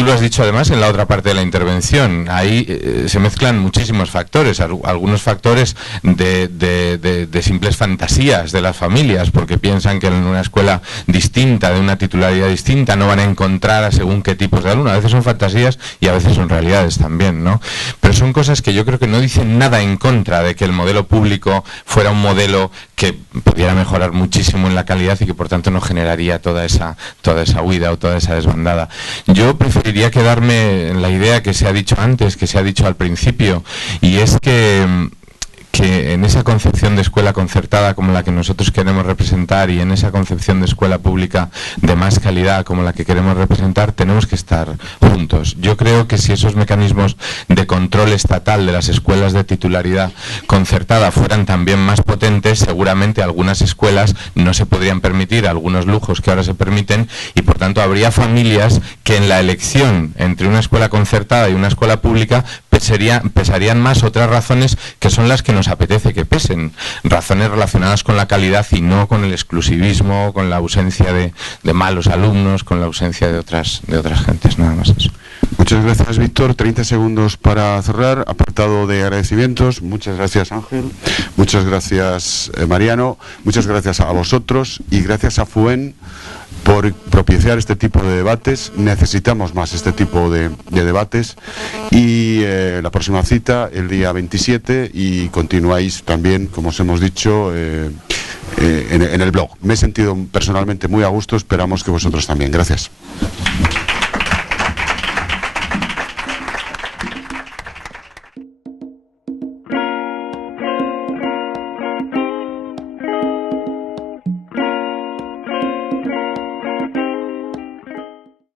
tú lo has dicho además en la otra parte de la intervención, ahí se mezclan muchísimos factores, algunos factores de simples fantasías de las familias, porque piensan que en una escuela distinta, de una titularidad distinta, no van a encontrar a según qué tipos de alumnos. A veces son fantasías y a veces son realidades también, ¿no? Pero son cosas que yo creo que no dicen nada en contra de que el modelo público fuera un modelo que pudiera mejorar muchísimo en la calidad y que por tanto no generaría toda esa huida o toda esa desbandada. Yo preferiría quedarme en la idea que se ha dicho antes, que se ha dicho al principio, y es que en esa concepción de escuela concertada como la que nosotros queremos representar y en esa concepción de escuela pública de más calidad como la que queremos representar, tenemos que estar juntos. Yo creo que si esos mecanismos de control estatal de las escuelas de titularidad concertada fueran también más potentes, seguramente algunas escuelas no se podrían permitir algunos lujos que ahora se permiten y por tanto habría familias que en la elección entre una escuela concertada y una escuela pública pesarían más otras razones que son las que nos apetece que pesen, razones relacionadas con la calidad y no con el exclusivismo, con la ausencia de malos alumnos, con la ausencia de otras gentes, nada más eso. Muchas gracias, Víctor. 30 segundos para cerrar, apartado de agradecimientos. Muchas gracias, Ángel. Muchas gracias, Mariano. Muchas gracias a vosotros y gracias a FUEN por propiciar este tipo de debates. Necesitamos más este tipo de debates y la próxima cita el día 27 y continuáis también, como os hemos dicho, en el blog. Me he sentido personalmente muy a gusto, esperamos que vosotros también. Gracias.